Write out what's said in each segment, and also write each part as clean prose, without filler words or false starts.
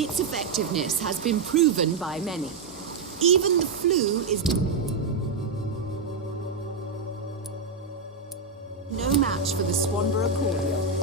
Its effectiveness has been proven by many. Even the flu is no match for the Swanborough cordial.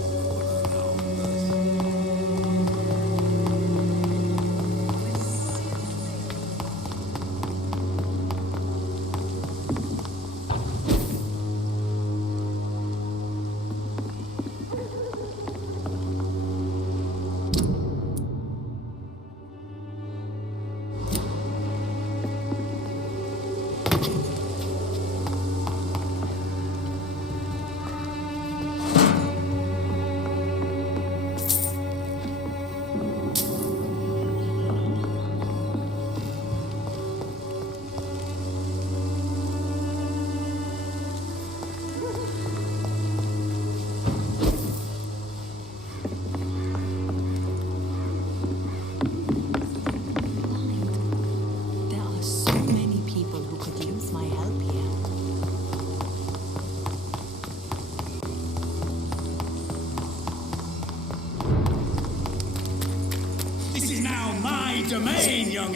Domain, young.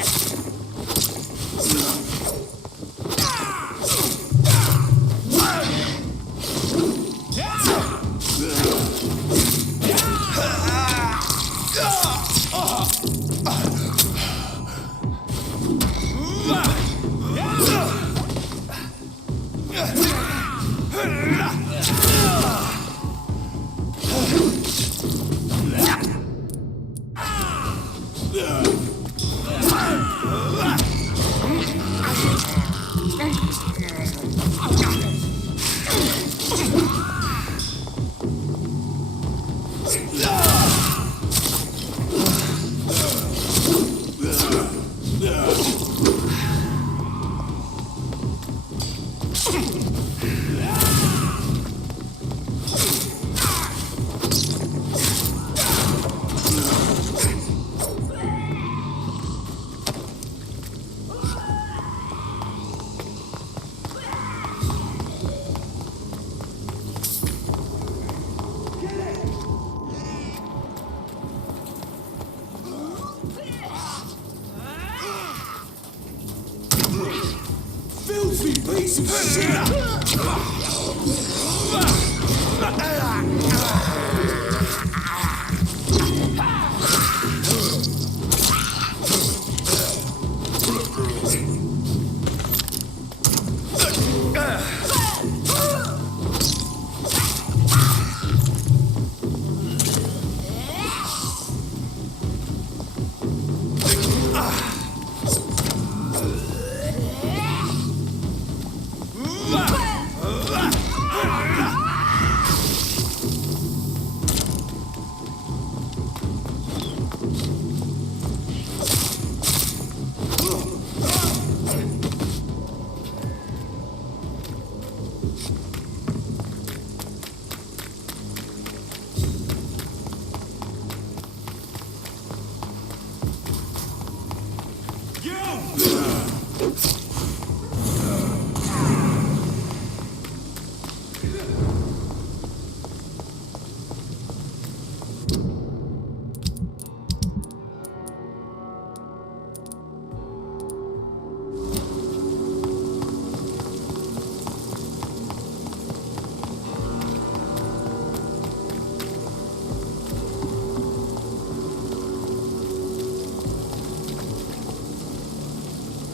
Piece of shit!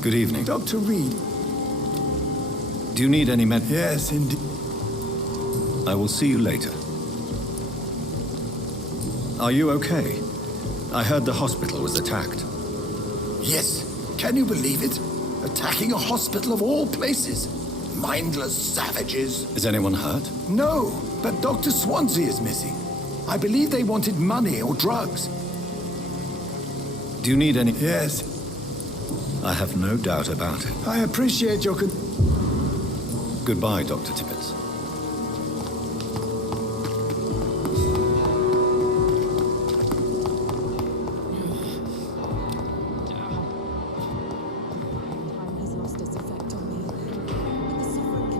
Good evening. Dr. Reed. Do you need any med? Yes, indeed. I will see you later. Are you okay? I heard the hospital was attacked. Yes. Can you believe it? Attacking a hospital of all places. Mindless savages. Is anyone hurt? No, but Dr. Swansea is missing. I believe they wanted money or drugs. Do you need any? Yes. I have no doubt about it. I appreciate your Goodbye, Dr. Tippett.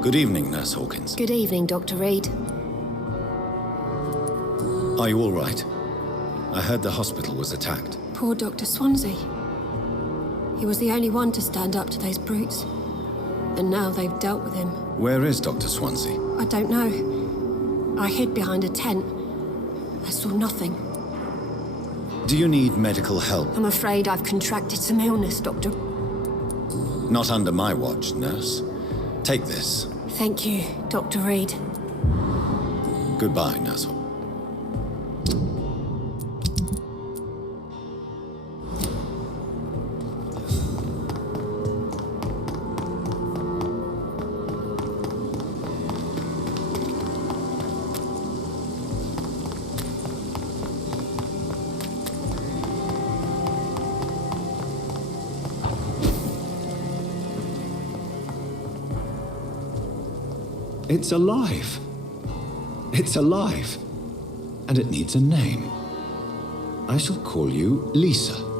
Good evening, Nurse Hawkins. Good evening, Dr. Reed. Are you all right? I heard the hospital was attacked. Poor Dr. Swansea. He was the only one to stand up to those brutes. And now they've dealt with him. Where is Dr. Swansea? I don't know. I hid behind a tent. I saw nothing. Do you need medical help? I'm afraid I've contracted some illness, Doctor. Not under my watch, nurse. Take this. Thank you, Dr. Reed. Goodbye, nurse. It's alive. It's alive. And it needs a name. I shall call you Lisa.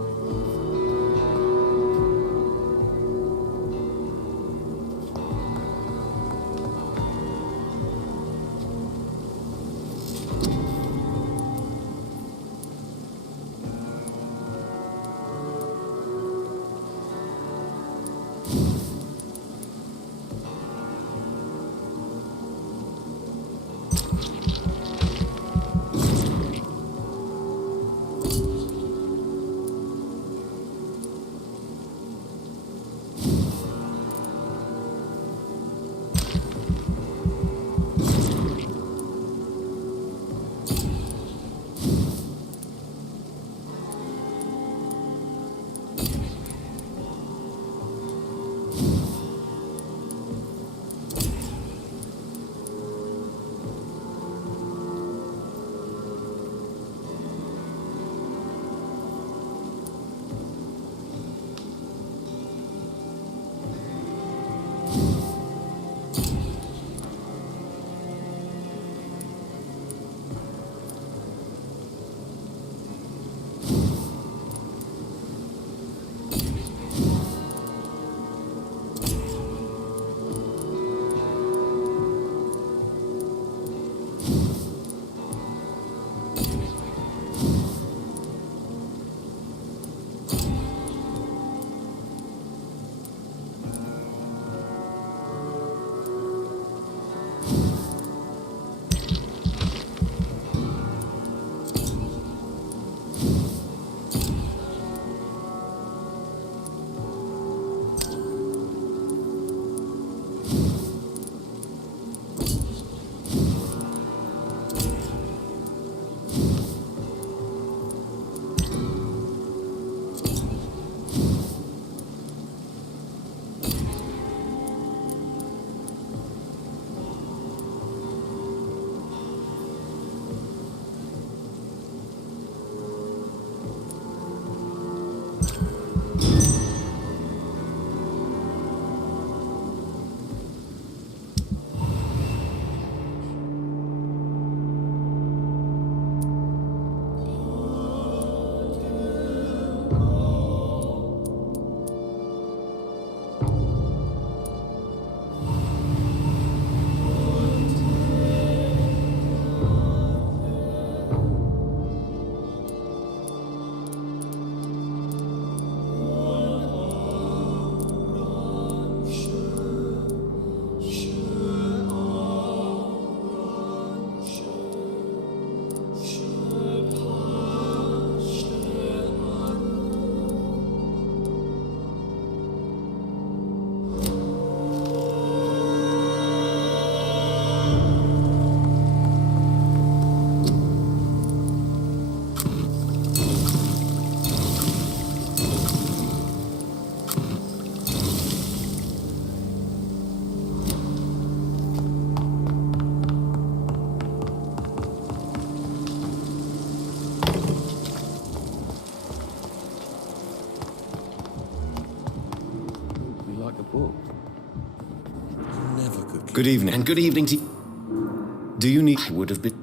Good evening. And good evening to you. Do you need... I would have been...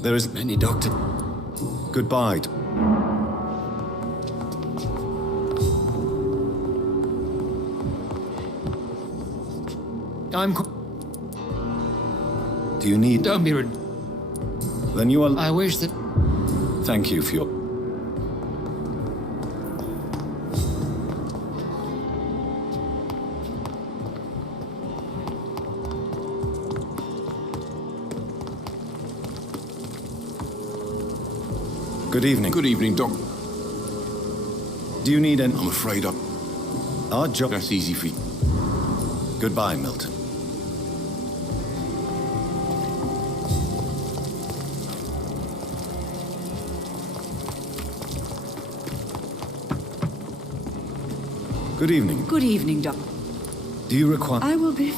There isn't any doctor... Goodbye. I'm... Do you need... Don't be... Then you are... I wish that... Thank you for your... Good evening. Good evening, Doc. Do you need an... I'm afraid Our job... that's easy for you. Goodbye, Milton. Good evening. Good evening, Doc. Do you require... I will be...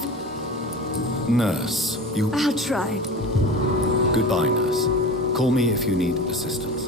Nurse, you... I'll try. Goodbye, nurse. Call me if you need assistance.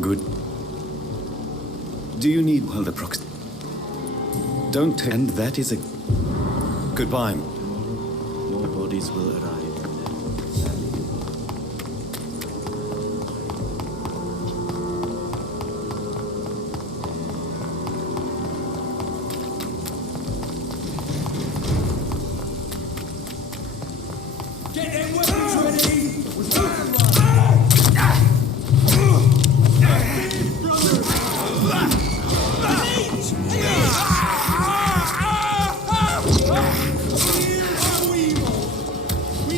Good. Do you need well the prox? Don't and that is a goodbye. More bodies will arrive. Get them weapons ready! We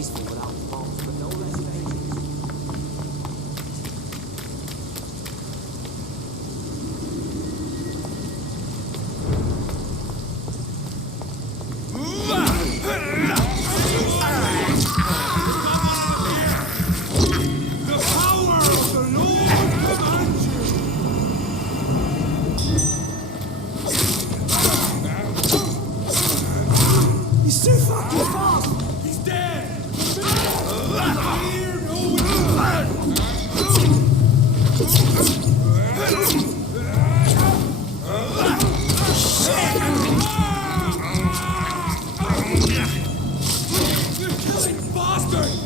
peaceful without bombs, but no less dangerous. He's too fucking fast! He's dead! You're killing bastard!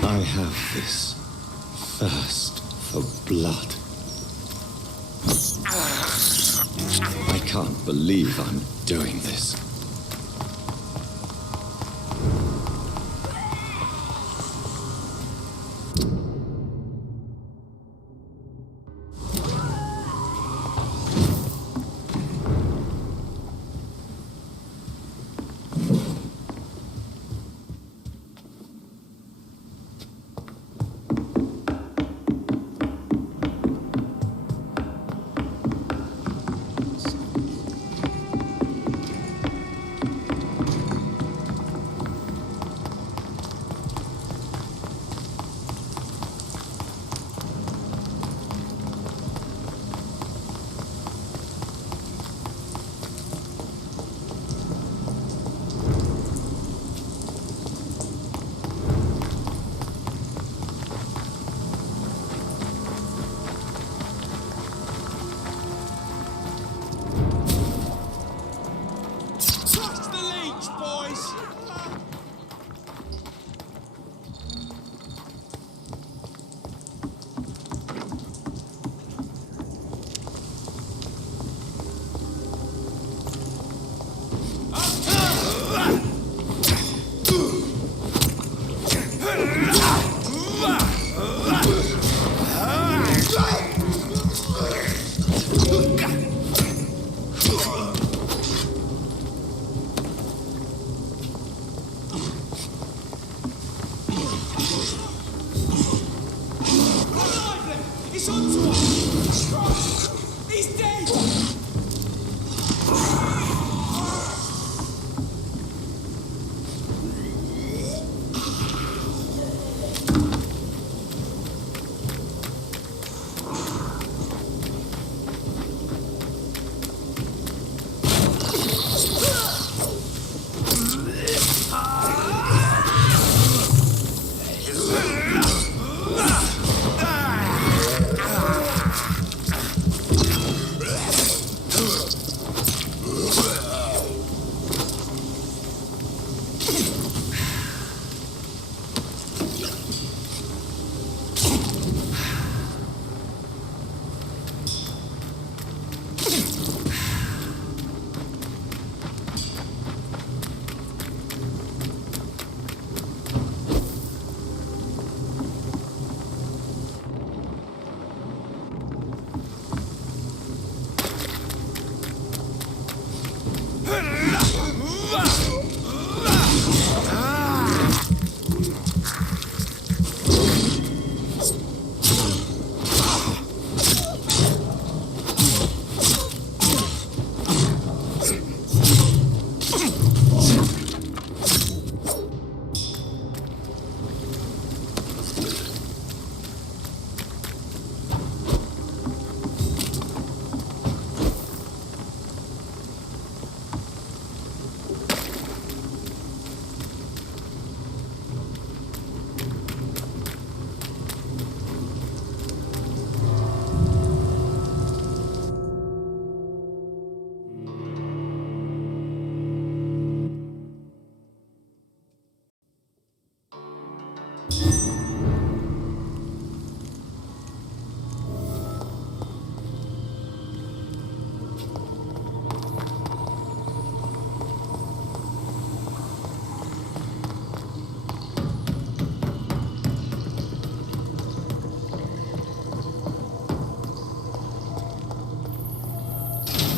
I have this thirst for blood. I can't believe I'm doing this. son's one! He's dead!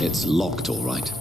It's locked, all right.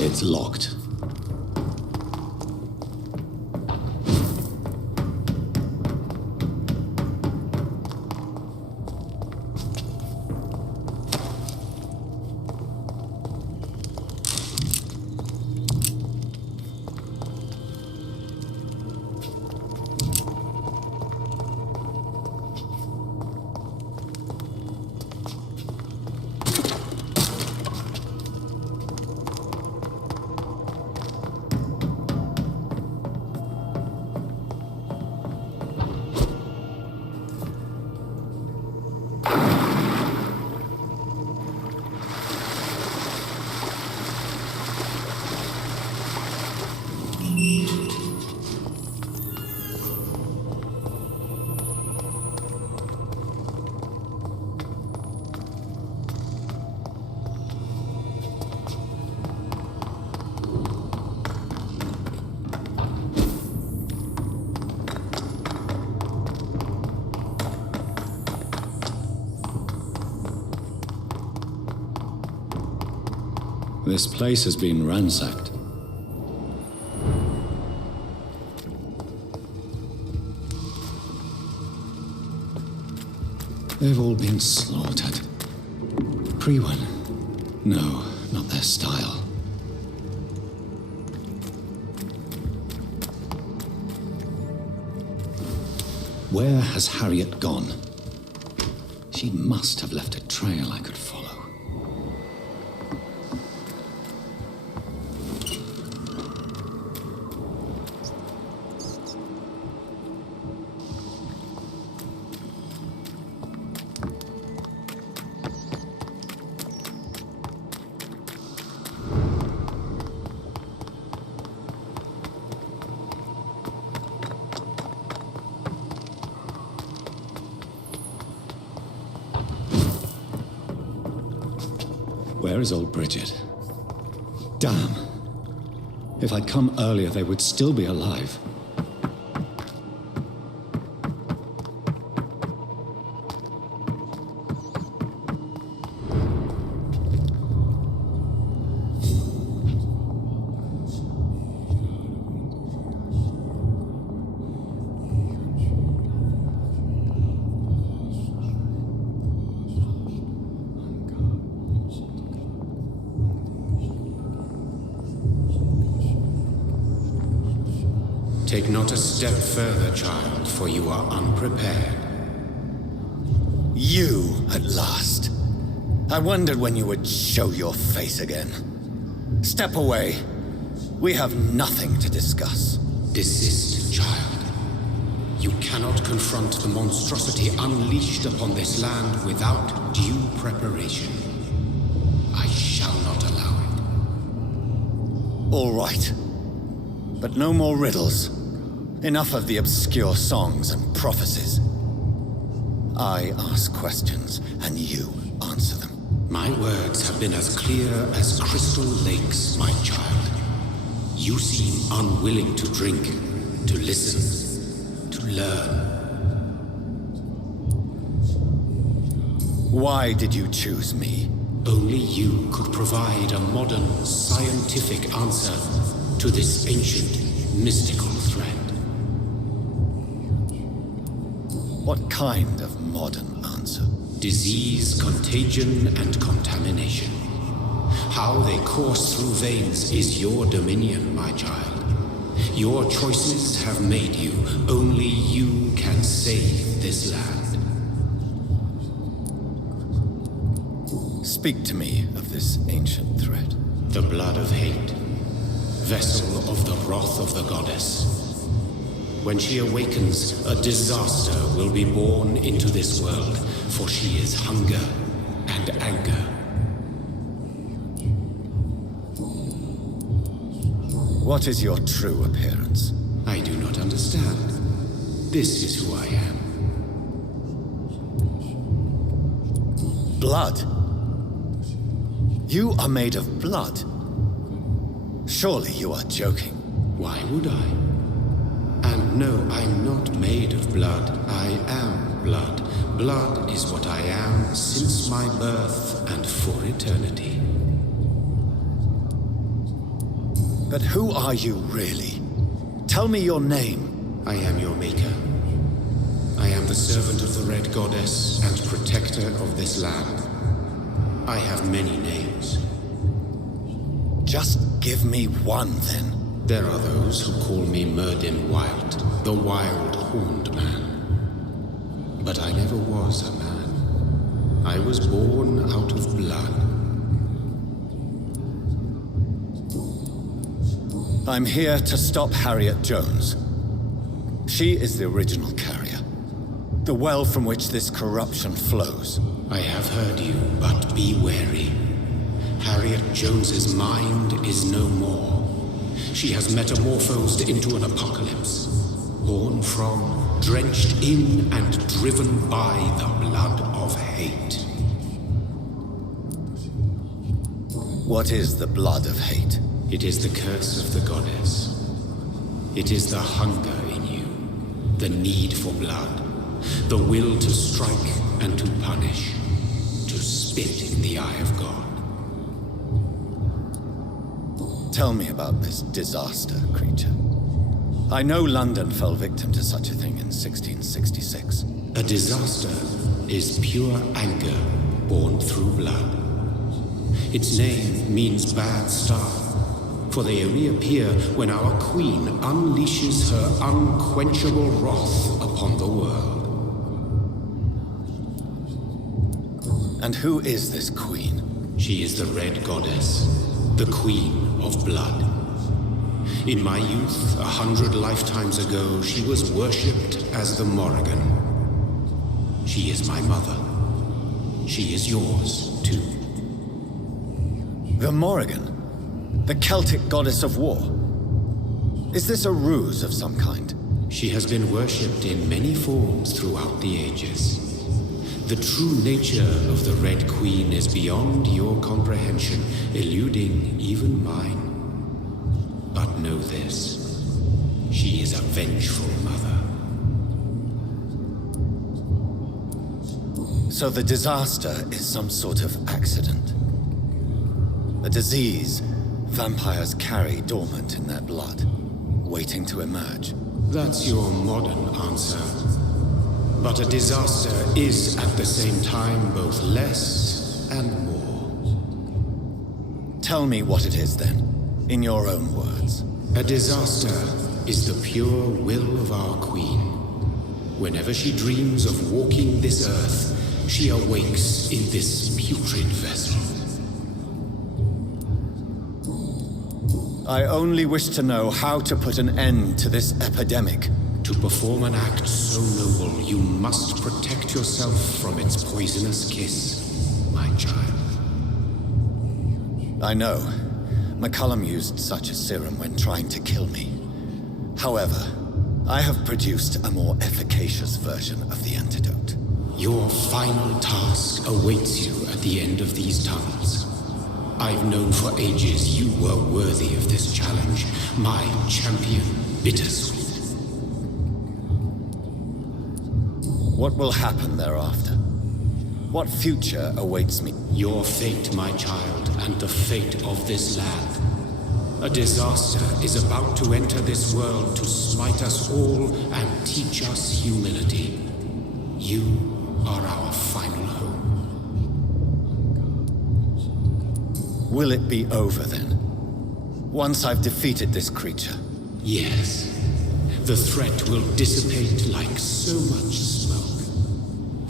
It's locked. This place has been ransacked. They've all been slaughtered. Pre-one? No, not their style. Where has Harriet gone? She must have left a trail I could follow. Where is old Bridget? Damn. If I'd come earlier, they would still be alive. Take not a step further, child, for you are unprepared. You, at last. I wondered when you would show your face again. Step away. We have nothing to discuss. Desist, child. You cannot confront the monstrosity unleashed upon this land without due preparation. I shall not allow it. All right. But no more riddles. Enough of the obscure songs and prophecies. I ask questions, and you answer them. My words have been as clear as crystal lakes, my child. You seem unwilling to drink, to listen, to learn. Why did you choose me? Only you could provide a modern, scientific answer to this ancient, mystical threat. What kind of modern answer? Disease, contagion, and contamination. How they course through veins is your dominion, my child. Your choices have made you. Only you can save this land. Speak to me of this ancient threat. The blood of hate. Vessel of the wrath of the goddess. When she awakens, a disaster will be born into this world, for she is hunger and anger. What is your true appearance? I do not understand. This is who I am. Blood? You are made of blood. Surely you are joking. Why would I? And no, I'm not made of blood. I am blood. Blood is what I am since my birth and for eternity. But who are you really? Tell me your name. I am your maker. I am the servant of the Red Goddess and protector of this land. I have many names. Just give me one, then. There are those who call me Merdin Wild, the Wild Horned Man. But I never was a man. I was born out of blood. I'm here to stop Harriet Jones. She is the original carrier. The well from which this corruption flows. I have heard you, but be wary. Harriet Jones's mind is no more. She has metamorphosed into an apocalypse. Born from, drenched in, and driven by the blood of hate. What is the blood of hate? It is the curse of the goddess. It is the hunger in you, the need for blood, the will to strike and to punish, to spit in the eye of God. Tell me about this disaster, creature. I know London fell victim to such a thing in 1666. A disaster is pure anger born through blood. Its name means bad star, for they only appear when our queen unleashes her unquenchable wrath upon the world. And who is this queen? She is the Red Goddess, the queen of blood. In my youth, 100 lifetimes ago, she was worshipped as the Morrigan. She is my mother. She is yours, too. The Morrigan? The Celtic goddess of war? Is this a ruse of some kind? She has been worshipped in many forms throughout the ages. The true nature of the Red Queen is beyond your comprehension, eluding even mine. But know this, she is a vengeful mother. So the disaster is some sort of accident. A disease vampires carry dormant in their blood, waiting to emerge. That's your modern answer. But a disaster is at the same time both less and more. Tell me what it is then, in your own words. A disaster is the pure will of our queen. Whenever she dreams of walking this earth, she awakes in this putrid vessel. I only wish to know how to put an end to this epidemic. To perform an act so noble, you must protect yourself from its poisonous kiss, my child. I know. McCullum used such a serum when trying to kill me. However, I have produced a more efficacious version of the antidote. Your final task awaits you at the end of these tunnels. I've known for ages you were worthy of this challenge, my champion, Bittersweet. What will happen thereafter? What future awaits me? Your fate, my child, and the fate of this land. A disaster is about to enter this world to smite us all and teach us humility. You are our final home. Will it be over then? Once I've defeated this creature? Yes. The threat will dissipate like so much smoke,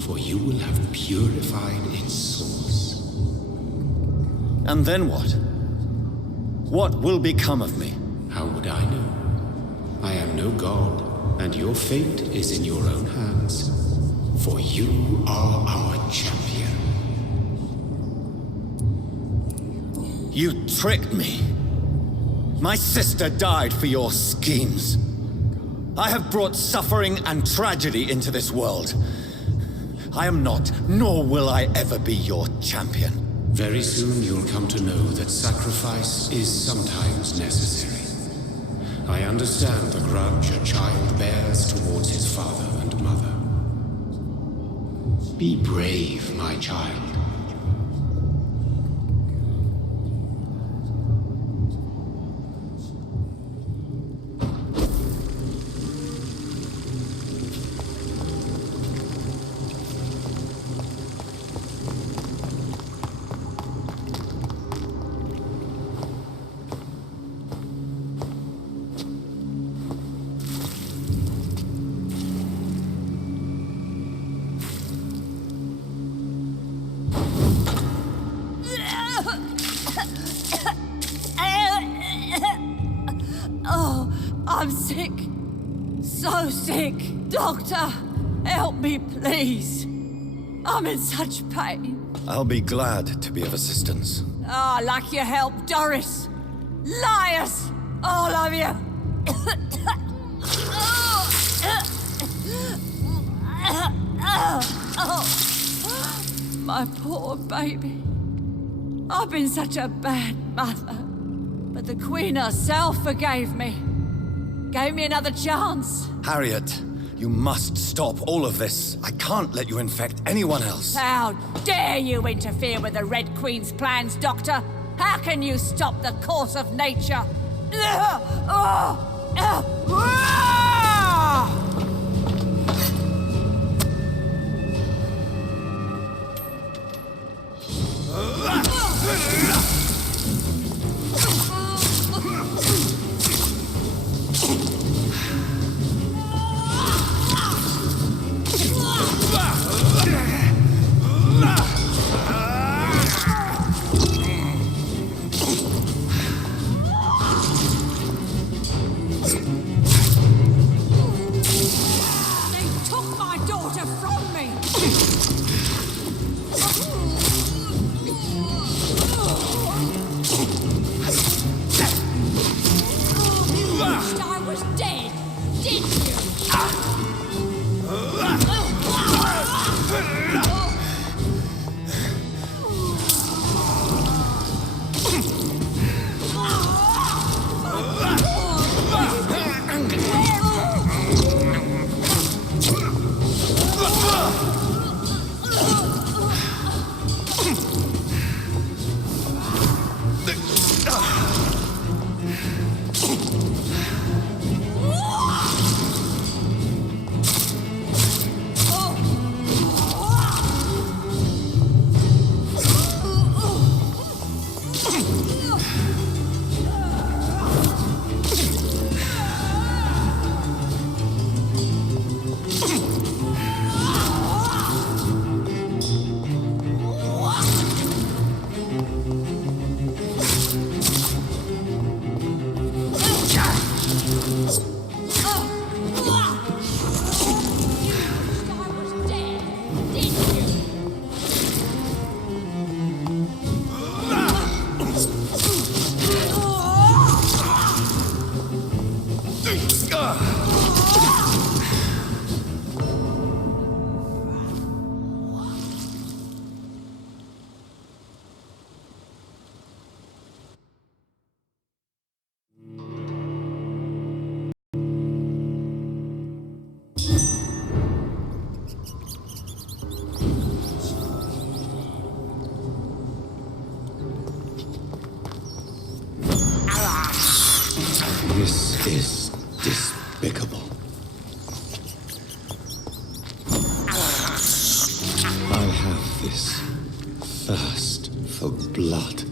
for you will have purified its source. And then what? What will become of me? How would I know? I am no god, and your fate is in your own hands. For you are our champion. You tricked me. My sister died for your schemes. I have brought suffering and tragedy into this world. I am not, nor will I ever be your champion. Very soon you'll come to know that sacrifice is sometimes necessary. I understand the grudge a child bears towards his father and mother. Be brave, my child. I'm sick. So sick. Doctor, help me, please. I'm in such pain. I'll be glad to be of assistance. Ah, like your help, Doris. Liars! All of you! My poor baby. I've been such a bad mother. But the Queen herself forgave me. Gave me another chance. Harriet, you must stop all of this. I can't let you infect anyone else. How dare you interfere with the Red Queen's plans, Doctor? How can you stop the course of nature? This is despicable. I have this thirst for blood.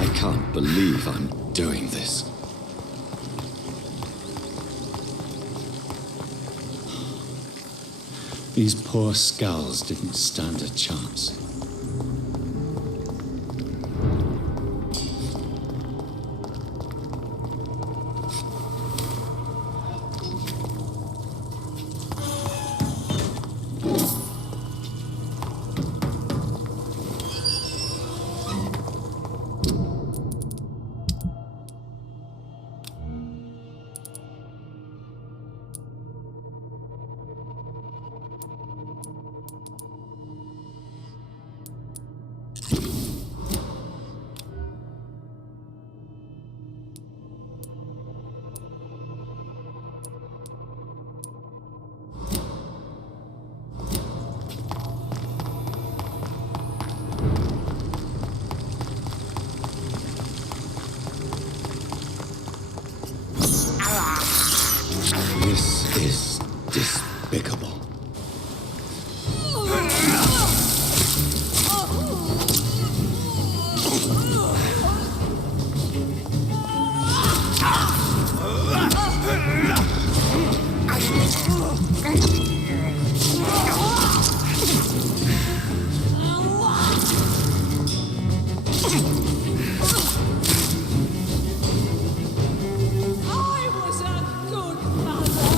I can't believe I'm doing this. These poor skulls didn't stand a chance. This is despicable. I was a good mother.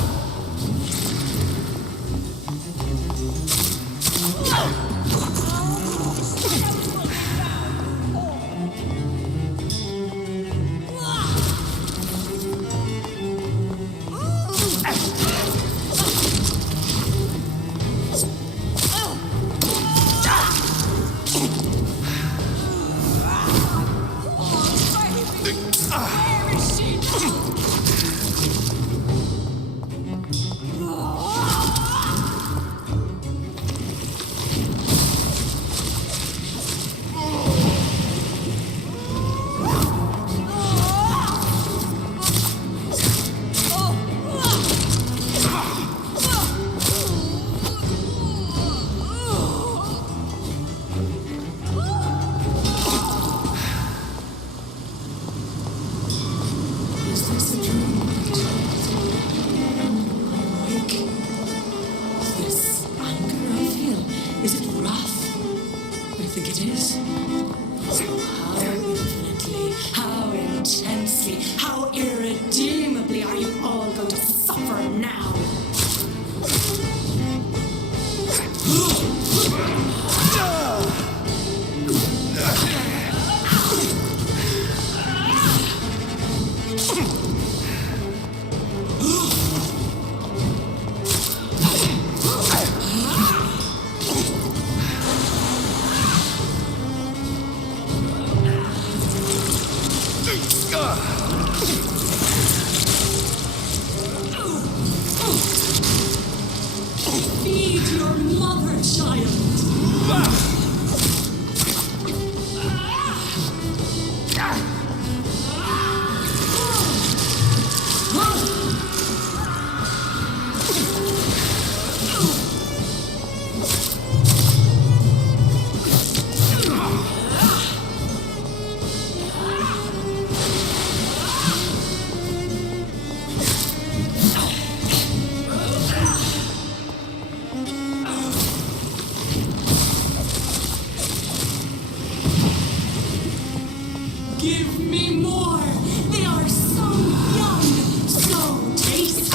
Where is she now? Is this a dream? Awake? This anger I feel, is it wrath? I think it is. How infinitely, how intensely, how irredeemably are you all going to suffer now? Feed your mother, child. Give me more. They are so young, so tasty.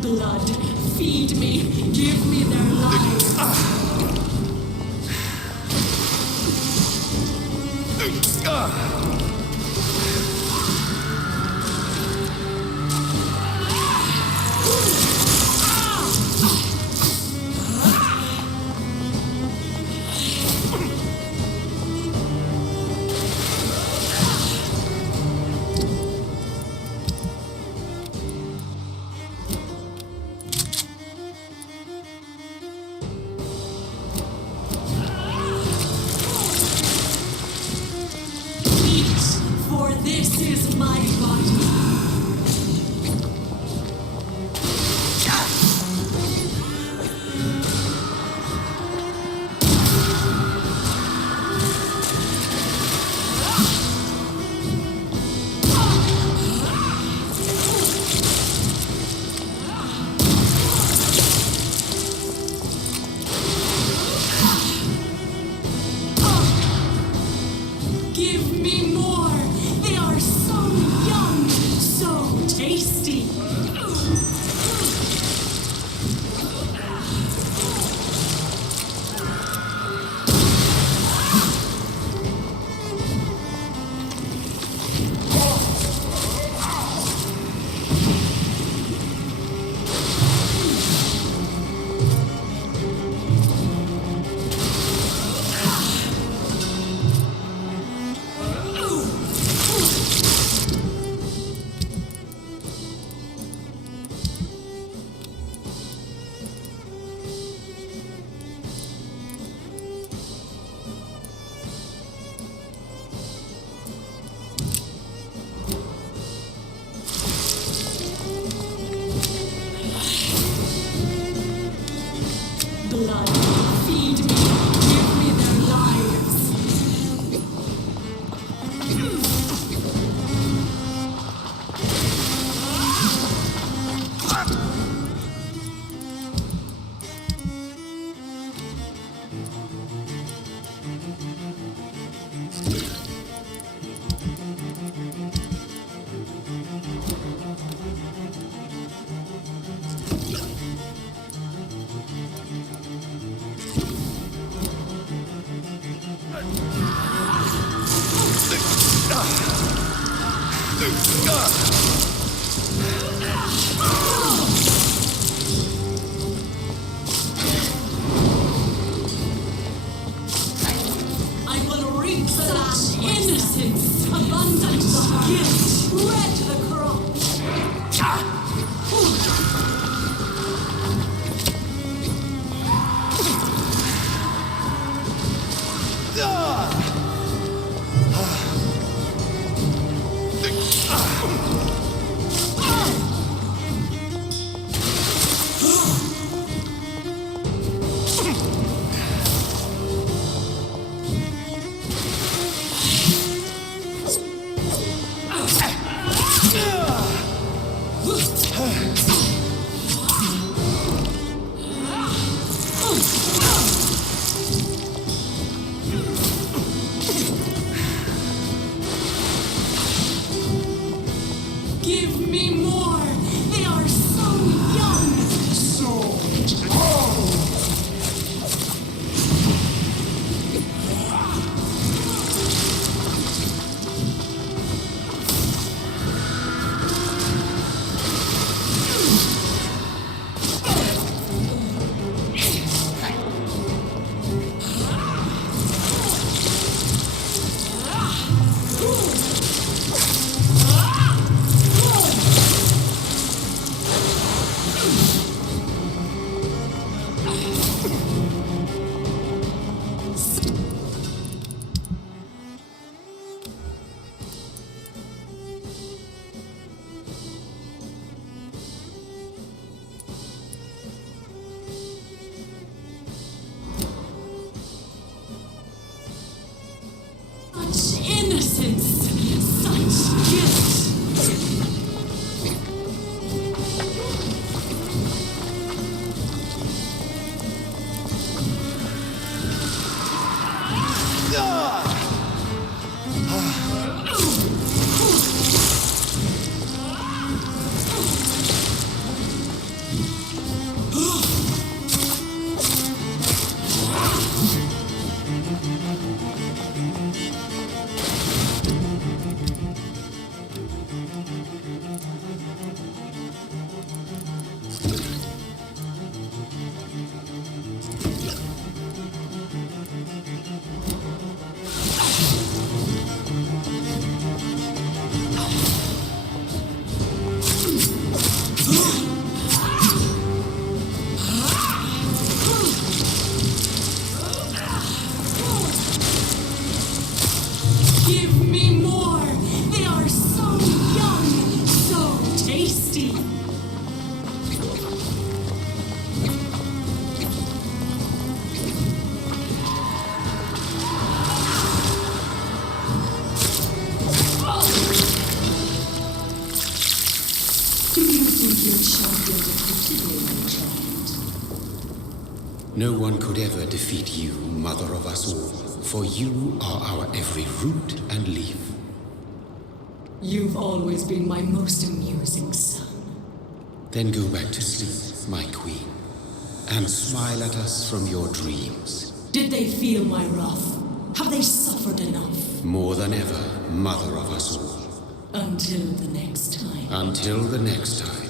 Blood, feed me, give me their lives. This is my body. Give me more! They are so young, so tasty! Blood, feed me, give me their lives. I will reap such innocence, abundance of guilt, red the crop. Give me more! They are so young! So Such innocence, such guilt. No one could ever defeat you, mother of us all, for you are our every root and leaf. You've always been my most amusing son. Then go back to sleep, my queen, and smile at us from your dreams. Did they feel my wrath? Have they suffered enough? More than ever, mother of us all. Until the next time. Until the next time.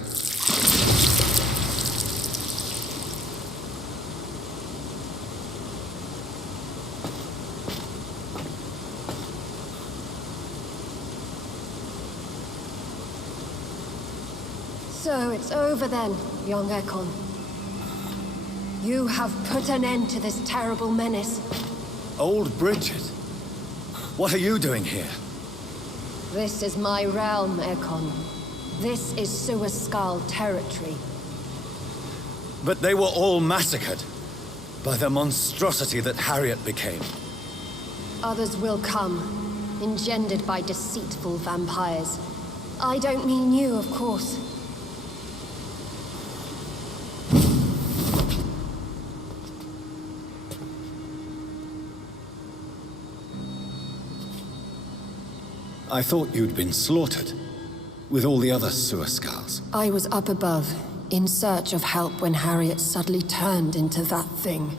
So it's over then, young Ekon. You have put an end to this terrible menace. Old Bridget? What are you doing here? This is my realm, Ekon. This is Suaskal territory. But they were all massacred by the monstrosity that Harriet became. Others will come, engendered by deceitful vampires. I don't mean you, of course. I thought you'd been slaughtered, with all the other Suaskals. I was up above, in search of help when Harriet suddenly turned into that thing.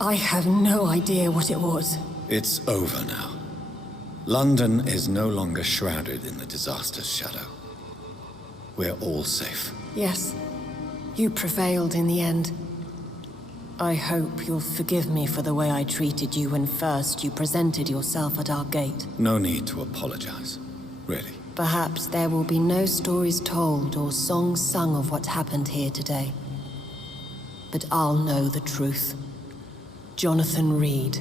I have no idea what it was. It's over now. London is no longer shrouded in the disaster's shadow. We're all safe. Yes, you prevailed in the end. I hope you'll forgive me for the way I treated you when first you presented yourself at our gate. No need to apologize, really. Perhaps there will be no stories told or songs sung of what happened here today. But I'll know the truth. Jonathan Reed,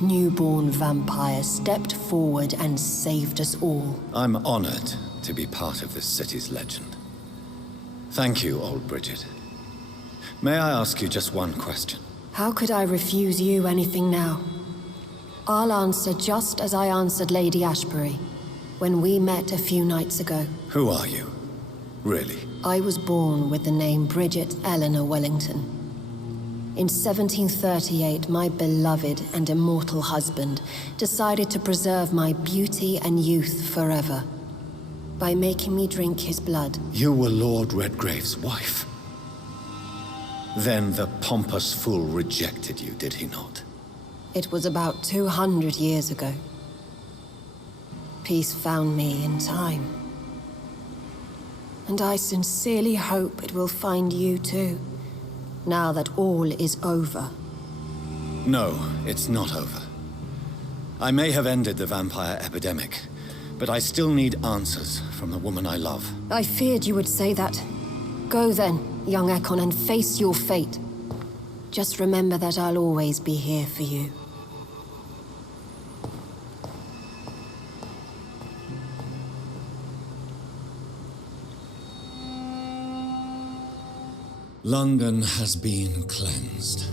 newborn vampire, stepped forward and saved us all. I'm honored to be part of this city's legend. Thank you, old Bridget. May I ask you just one question? How could I refuse you anything now? I'll answer just as I answered Lady Ashbury when we met a few nights ago. Who are you? Really? I was born with the name Bridget Eleanor Wellington. In 1738, my beloved and immortal husband decided to preserve my beauty and youth forever by making me drink his blood. You were Lord Redgrave's wife. Then the pompous fool rejected you, did he not? It was about 200 years ago. Peace found me in time. And I sincerely hope it will find you too, now that all is over. No, it's not over. I may have ended the vampire epidemic, but I still need answers from the woman I love. I feared you would say that. Go then, young Ekon, and face your fate. Just remember that I'll always be here for you. London has been cleansed.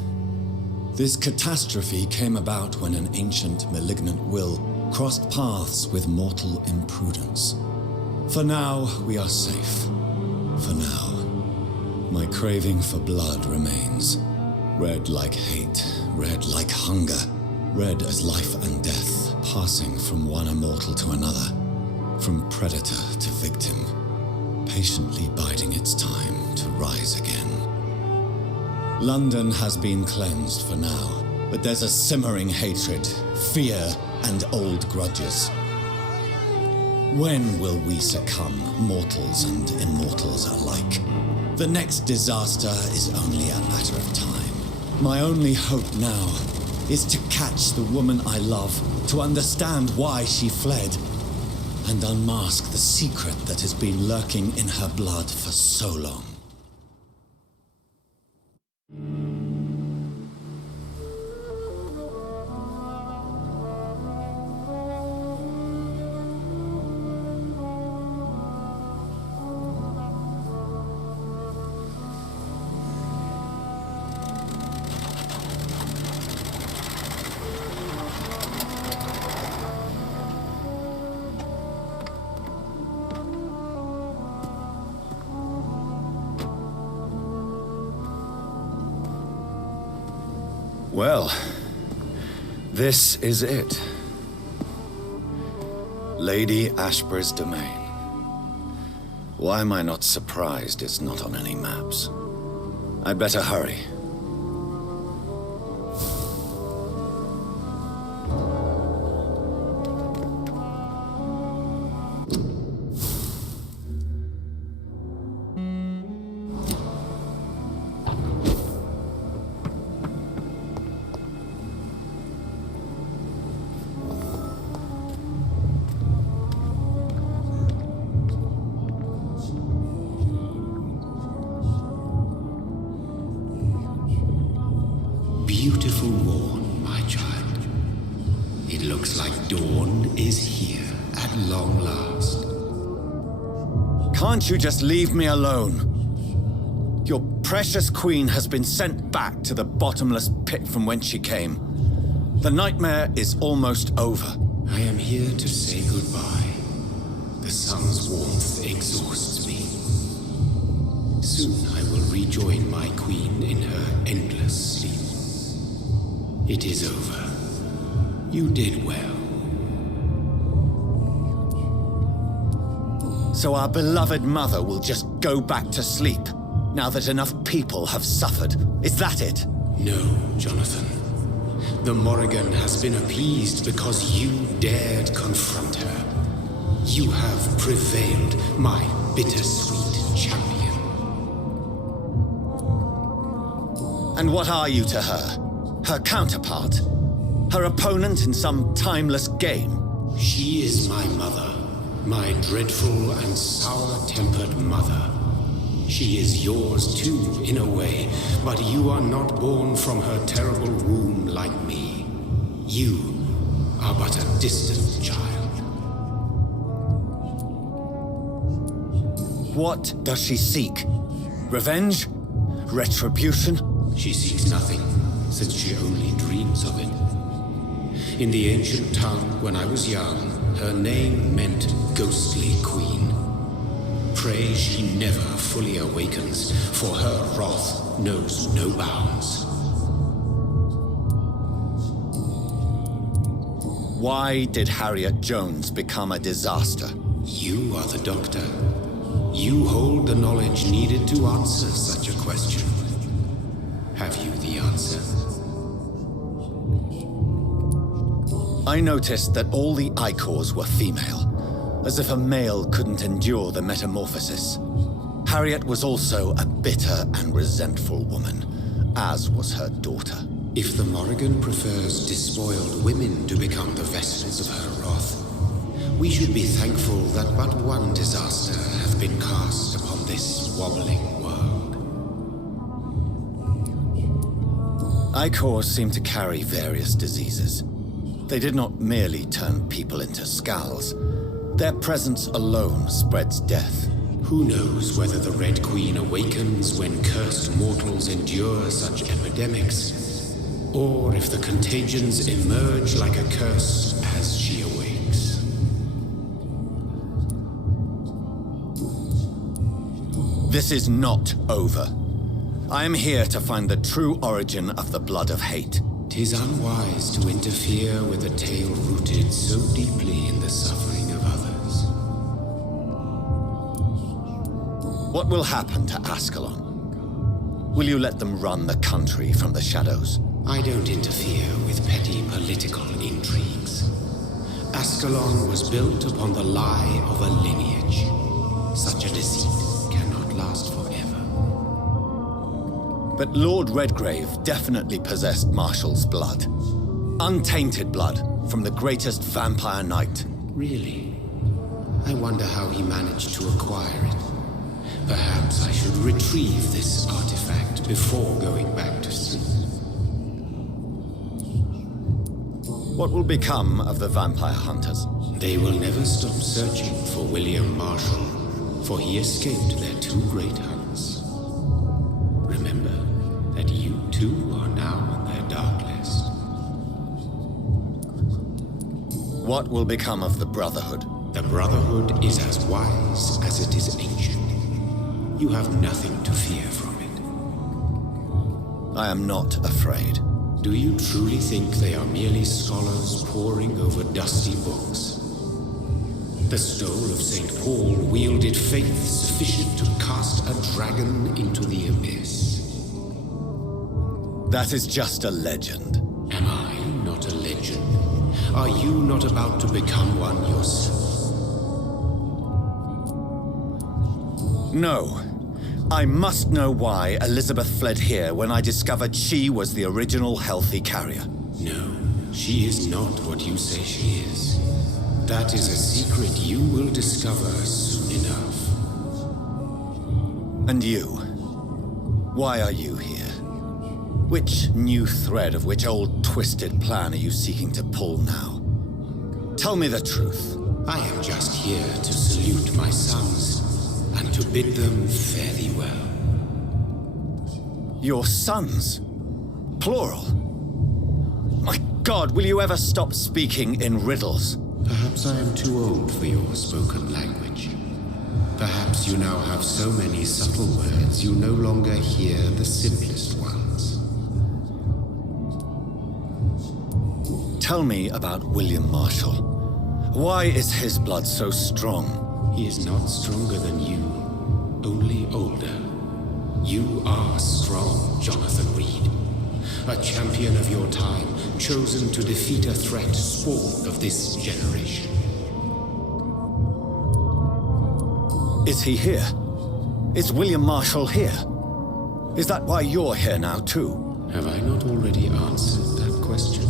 This catastrophe came about when an ancient malignant will crossed paths with mortal imprudence. For now, we are safe. For now. My craving for blood remains. Red like hate, red like hunger, red as life and death, passing from one immortal to another, from predator to victim, patiently biding its time to rise again. London has been cleansed for now, but there's a simmering hatred, fear, and old grudges. When will we succumb, mortals and immortals alike? The next disaster is only a matter of time. My only hope now is to catch the woman I love, to understand why she fled, and unmask the secret that has been lurking in her blood for so long. Well, this is it. Lady Ashbur's domain. Why am I not surprised it's not on any maps? I'd better hurry. Beautiful morn, my child. It looks like dawn is here at long last. Can't you just leave me alone? Your precious queen has been sent back to the bottomless pit from whence she came. The nightmare is almost over. I am here to say goodbye. The sun's warmth exhausts me. Soon I will rejoin my queen in her endless sleep. It is over. You did well. So our beloved mother will just go back to sleep, now that enough people have suffered. Is that it? No, Jonathan. The Morrigan has been appeased because you dared confront her. You have prevailed, my bittersweet champion. And what are you to her? Her counterpart? Her opponent in some timeless game? She is my mother, my dreadful and sour-tempered mother. She is yours too, in a way, but you are not born from her terrible womb like me. You are but a distant child. What does she seek? Revenge? Retribution? She seeks nothing, since she only dreams of it. In the ancient tongue, when I was young, her name meant Ghostly Queen. Pray she never fully awakens, for her wrath knows no bounds. Why did Harriet Jones become a disaster? You are the doctor. You hold the knowledge needed to answer such a question. Have you the answer? I noticed that all the Icors were female, as if a male couldn't endure the metamorphosis. Harriet was also a bitter and resentful woman, as was her daughter. If the Morrigan prefers despoiled women to become the vessels of her wrath, we should be thankful that but one disaster hath been cast upon this wobbling world. Icors seem to carry various diseases. They did not merely turn people into skulls. Their presence alone spreads death. Who knows whether the Red Queen awakens when cursed mortals endure such epidemics, or if the contagions emerge like a curse as she awakes. This is not over. I am here to find the true origin of the blood of hate. 'Tis unwise to interfere with a tale rooted so deeply in the suffering of others. What will happen to Ascalon? Will you let them run the country from the shadows? I don't interfere with petty political intrigues. Ascalon was built upon the lie of a lineage. Such a deceit cannot last forever. But Lord Redgrave definitely possessed Marshall's blood. Untainted blood from the greatest vampire knight. Really? I wonder how he managed to acquire it. Perhaps I should retrieve this artifact before going back to sleep. What will become of the vampire hunters? They will never stop searching for William Marshall, for he escaped their two great hunts. Remember that you too are now on their dark list. What will become of the Brotherhood? The Brotherhood is as wise as it is ancient. You have nothing to fear from it. I am not afraid. Do you truly think they are merely scholars poring over dusty books? The stole of St. Paul wielded faith sufficient to cast a dragon into the abyss. That is just a legend. Am I not a legend? Are you not about to become one yourself? No. I must know why Elizabeth fled here when I discovered she was the original healthy carrier. No, she is not what you say she is. That is a secret you will discover soon enough. And you? Why are you here? Which new thread of which old twisted plan are you seeking to pull now? Tell me the truth. I am just here to salute my sons and to bid them fare thee well. Your sons? Plural? My God, will you ever stop speaking in riddles? Perhaps I am too old for your spoken language. Perhaps you now have so many subtle words you no longer hear the simplest ones. Tell me about William Marshall. Why is his blood so strong? He is not stronger than you, only older. You are strong, Jonathan Reed. A champion of your time, chosen to defeat a threat spawn of this generation. Is he here? Is William Marshall here? Is that why you're here now, too? Have I not already answered that question?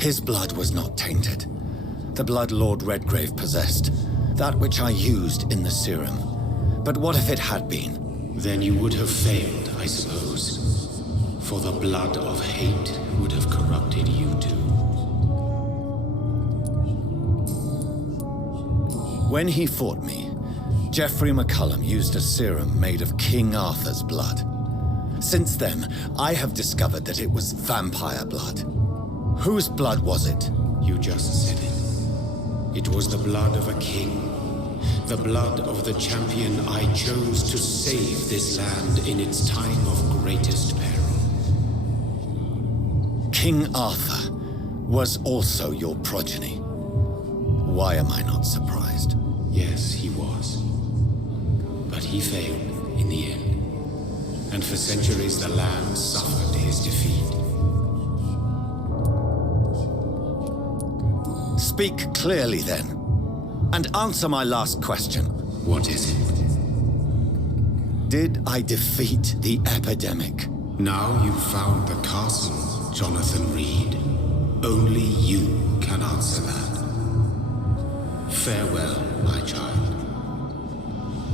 His blood was not tainted. The blood Lord Redgrave possessed. That which I used in the serum. But what if it had been? Then you would have failed, I suppose. For the blood of hate would have corrupted you too. When he fought me, Geoffrey McCullum used a serum made of King Arthur's blood. Since then, I have discovered that it was vampire blood. Whose blood was it? You just said it. It was the blood of a king. The blood of the champion I chose to save this land in its time of greatest peril. King Arthur was also your progeny. Why am I not surprised? Yes, he was. But he failed in the end. And for centuries the land suffered his defeat. Speak clearly then, and answer my last question. What is it? Did I defeat the epidemic? Now you've found the castle, Jonathan Reed. Only you can answer that. Farewell, my child.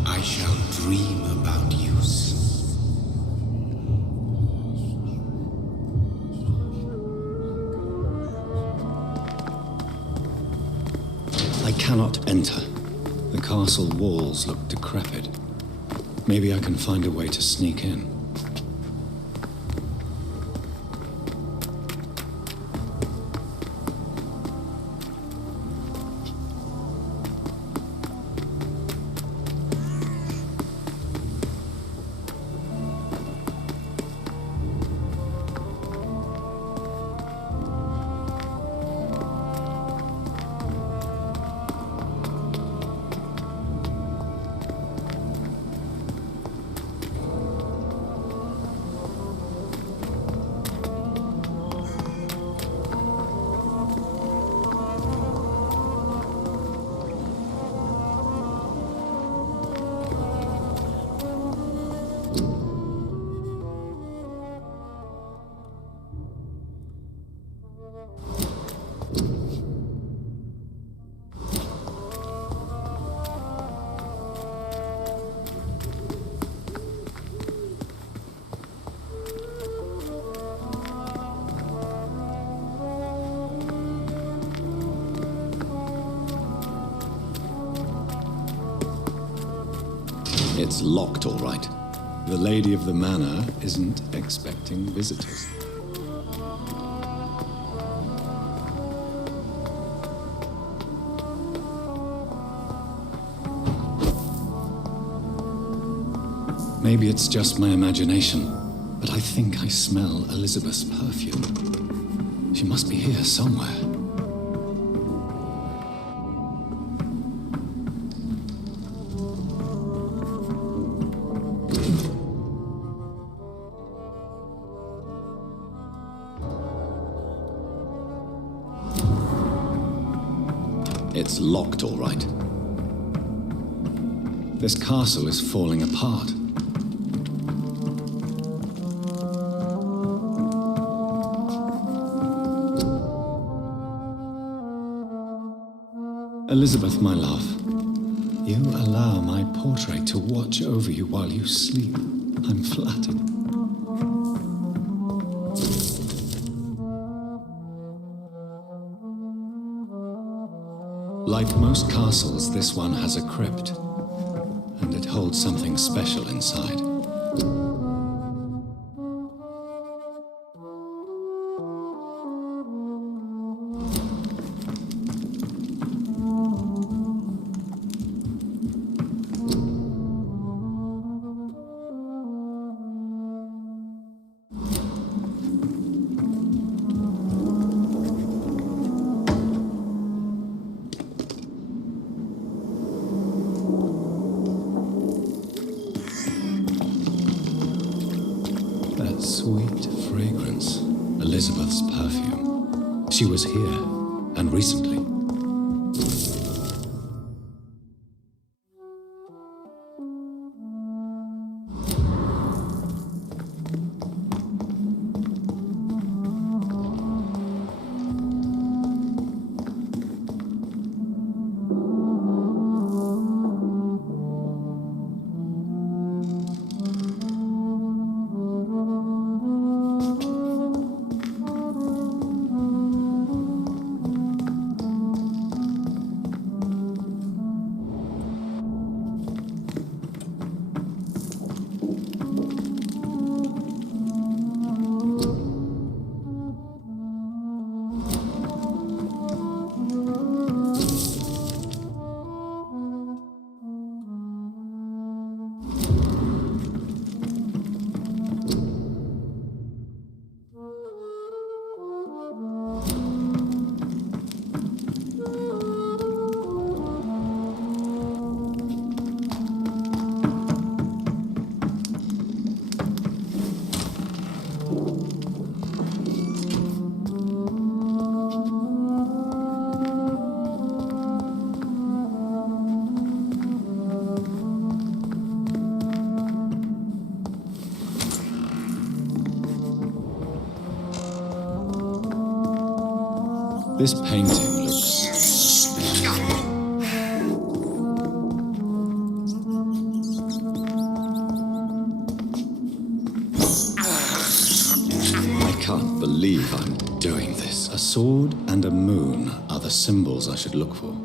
I shall dream about you soon. I cannot enter. The castle walls look decrepit. Maybe I can find a way to sneak in. It's locked, all right. The lady of the manor isn't expecting visitors. Maybe it's just my imagination, but think I smell Elizabeth's perfume. She must be here somewhere. It's locked, all right. This castle is falling apart. Elizabeth, my love, you allow my portrait to watch over you while you sleep. I'm flattered. Like most castles, this one has a crypt, and it holds something special inside. That sweet fragrance, Elizabeth's perfume. She was here, and recently. This painting looks... I can't believe I'm doing this. A sword and a moon are the symbols I should look for.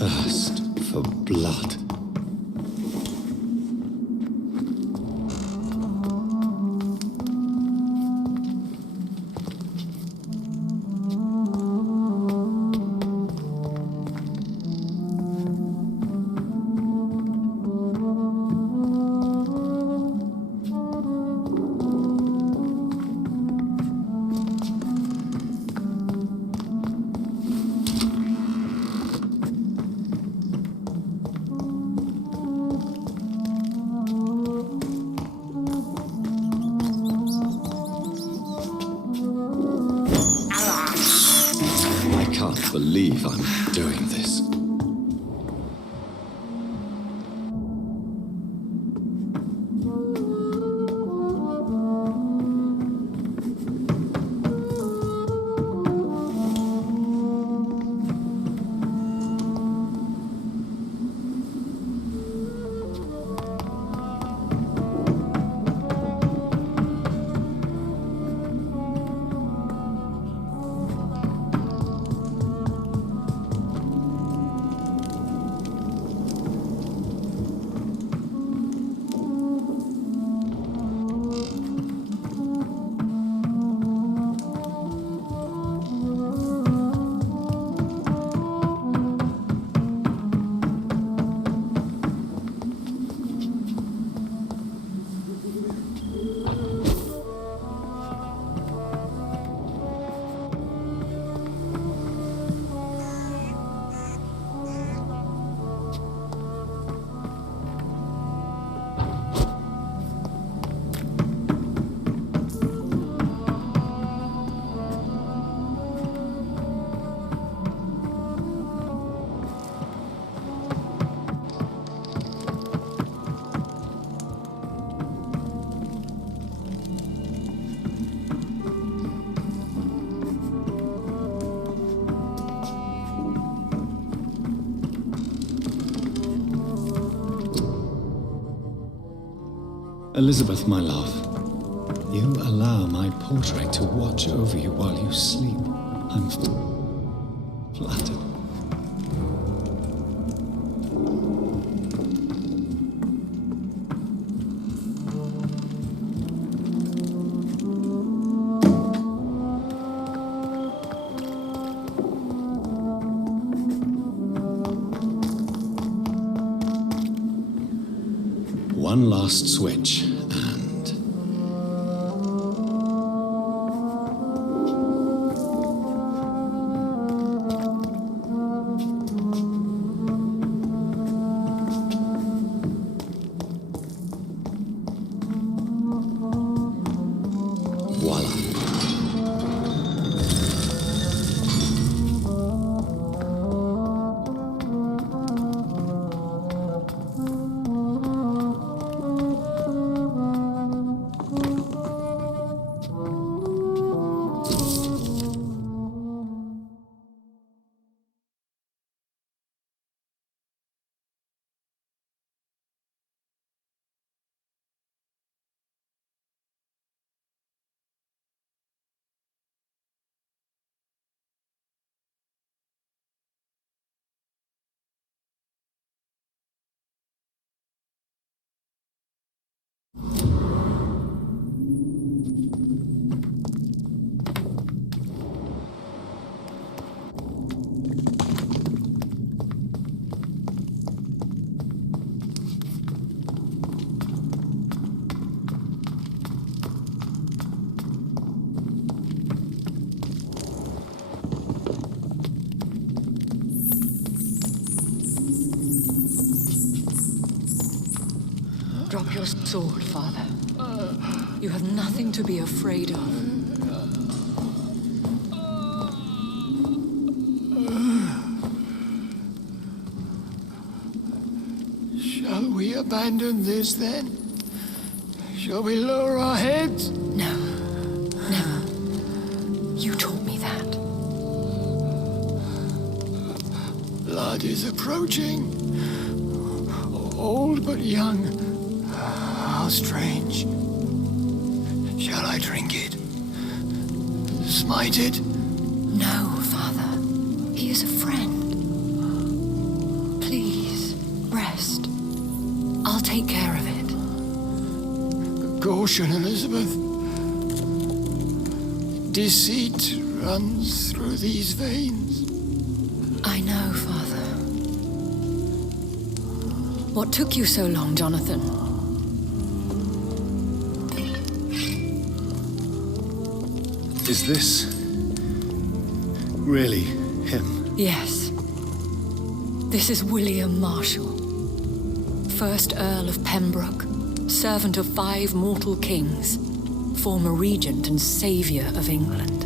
Thirst for blood. I can't believe I'm doing this. Elizabeth, my love, you allow my portrait to watch over you while you sleep. I'm flattered. One last switch, and... voila. Drop your sword, Father. You have nothing to be afraid of. Shall we abandon this then? Shall we lower our heads? No, never. You taught me that. Blood is approaching. Old but young. How strange. Shall I drink it? Smite it? No, Father. He is a friend. Please, rest. I'll take care of it. Caution, Elizabeth. Deceit runs through these veins. I know, Father. What took you so long, Jonathan? Is this really him? Yes. This is William Marshall, 1st Earl of Pembroke, servant of 5 mortal kings, former regent and savior of England.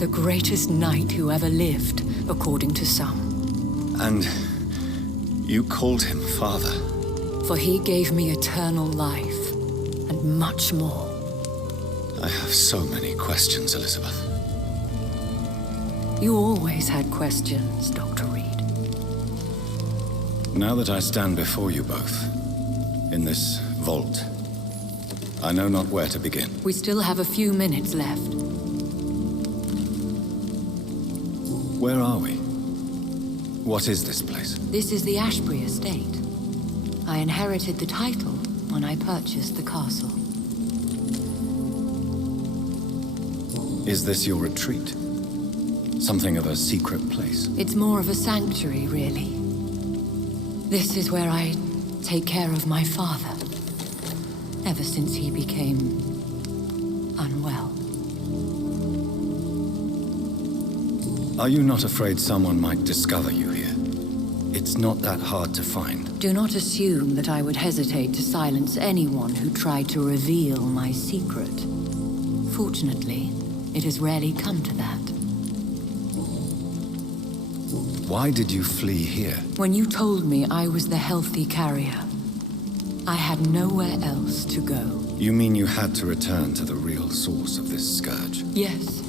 The greatest knight who ever lived, according to some. And you called him father? For he gave me eternal life, and much more. I have so many questions, Elizabeth. You always had questions, Dr. Reed. Now that I stand before you both, in this vault, I know not where to begin. We still have a few minutes left. Where are we? What is this place? This is the Ashbury estate. I inherited the title when I purchased the castle. Is this your retreat? Something of a secret place? It's more of a sanctuary, really. This is where I take care of my father, ever since he became unwell. Are you not afraid someone might discover you here? It's not that hard to find. Do not assume that I would hesitate to silence anyone who tried to reveal my secret. Fortunately, it has rarely come to that. Why did you flee here? When you told me I was the healthy carrier, I had nowhere else to go. You mean you had to return to the real source of this scourge? Yes,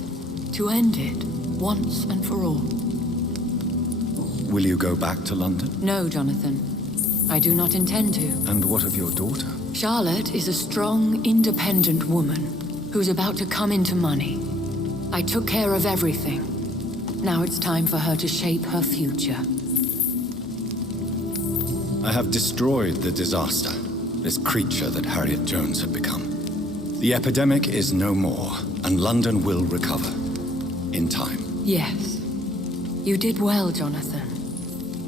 to end it, once and for all. Will you go back to London? No, Jonathan. I do not intend to. And what of your daughter? Charlotte is a strong, independent woman who's about to come into money. I took care of everything. Now it's time for her to shape her future. I have destroyed the disaster, this creature that Harriet Jones had become. The epidemic is no more, and London will recover. In time. Yes. You did well, Jonathan.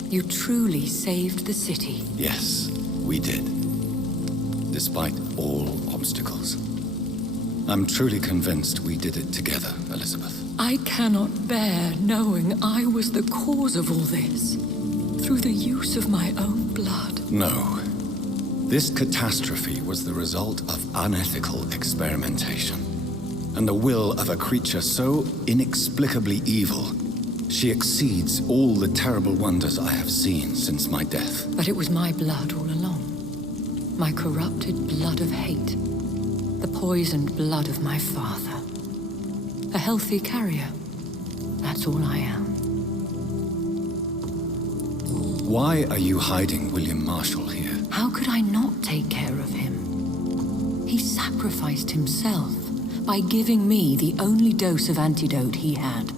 You truly saved the city. Yes, we did. Despite all obstacles. I'm truly convinced we did it together, Elizabeth. I cannot bear knowing I was the cause of all this. Through the use of my own blood. No. This catastrophe was the result of unethical experimentation. And the will of a creature so inexplicably evil, she exceeds all the terrible wonders I have seen since my death. But it was my blood all along. My corrupted blood of hate. The poisoned blood of my father. A healthy carrier. That's all I am. Why are you hiding William Marshall here? How could I not take care of him? He sacrificed himself by giving me the only dose of antidote he had.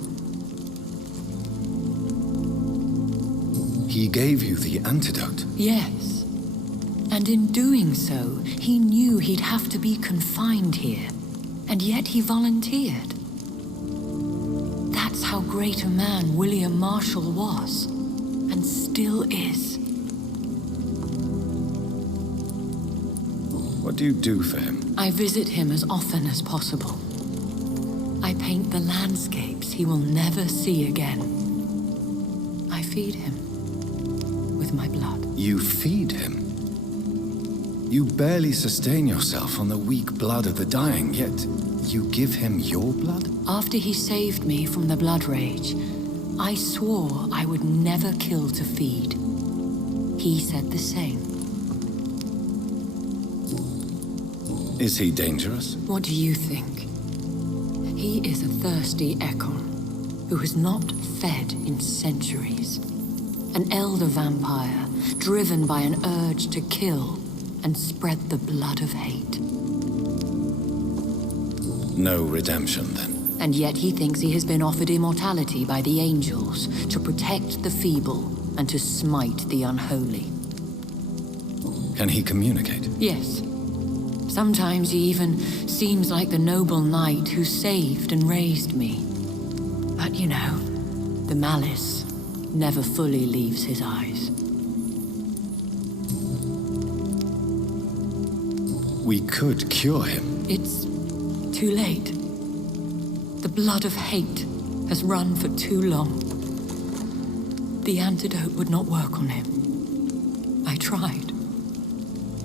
He gave you the antidote? Yes. And in doing so, he knew he'd have to be confined here. And yet he volunteered. That's how great a man William Marshall was. And still is. What do you do for him? I visit him as often as possible. I paint the landscapes he will never see again. I feed him with my blood. You feed him? You barely sustain yourself on the weak blood of the dying, yet you give him your blood? After he saved me from the blood rage, I swore I would never kill to feed. He said the same. Is he dangerous? What do you think? He is a thirsty Ekon who has not fed in centuries. An elder vampire driven by an urge to kill and spread the blood of hate. No redemption, then. And yet he thinks he has been offered immortality by the angels to protect the feeble and to smite the unholy. Can he communicate? Yes. Sometimes he even seems like the noble knight who saved and raised me. But you know, the malice never fully leaves his eyes. We could cure him. It's too late. The blood of hate has run for too long. The antidote would not work on him. I tried.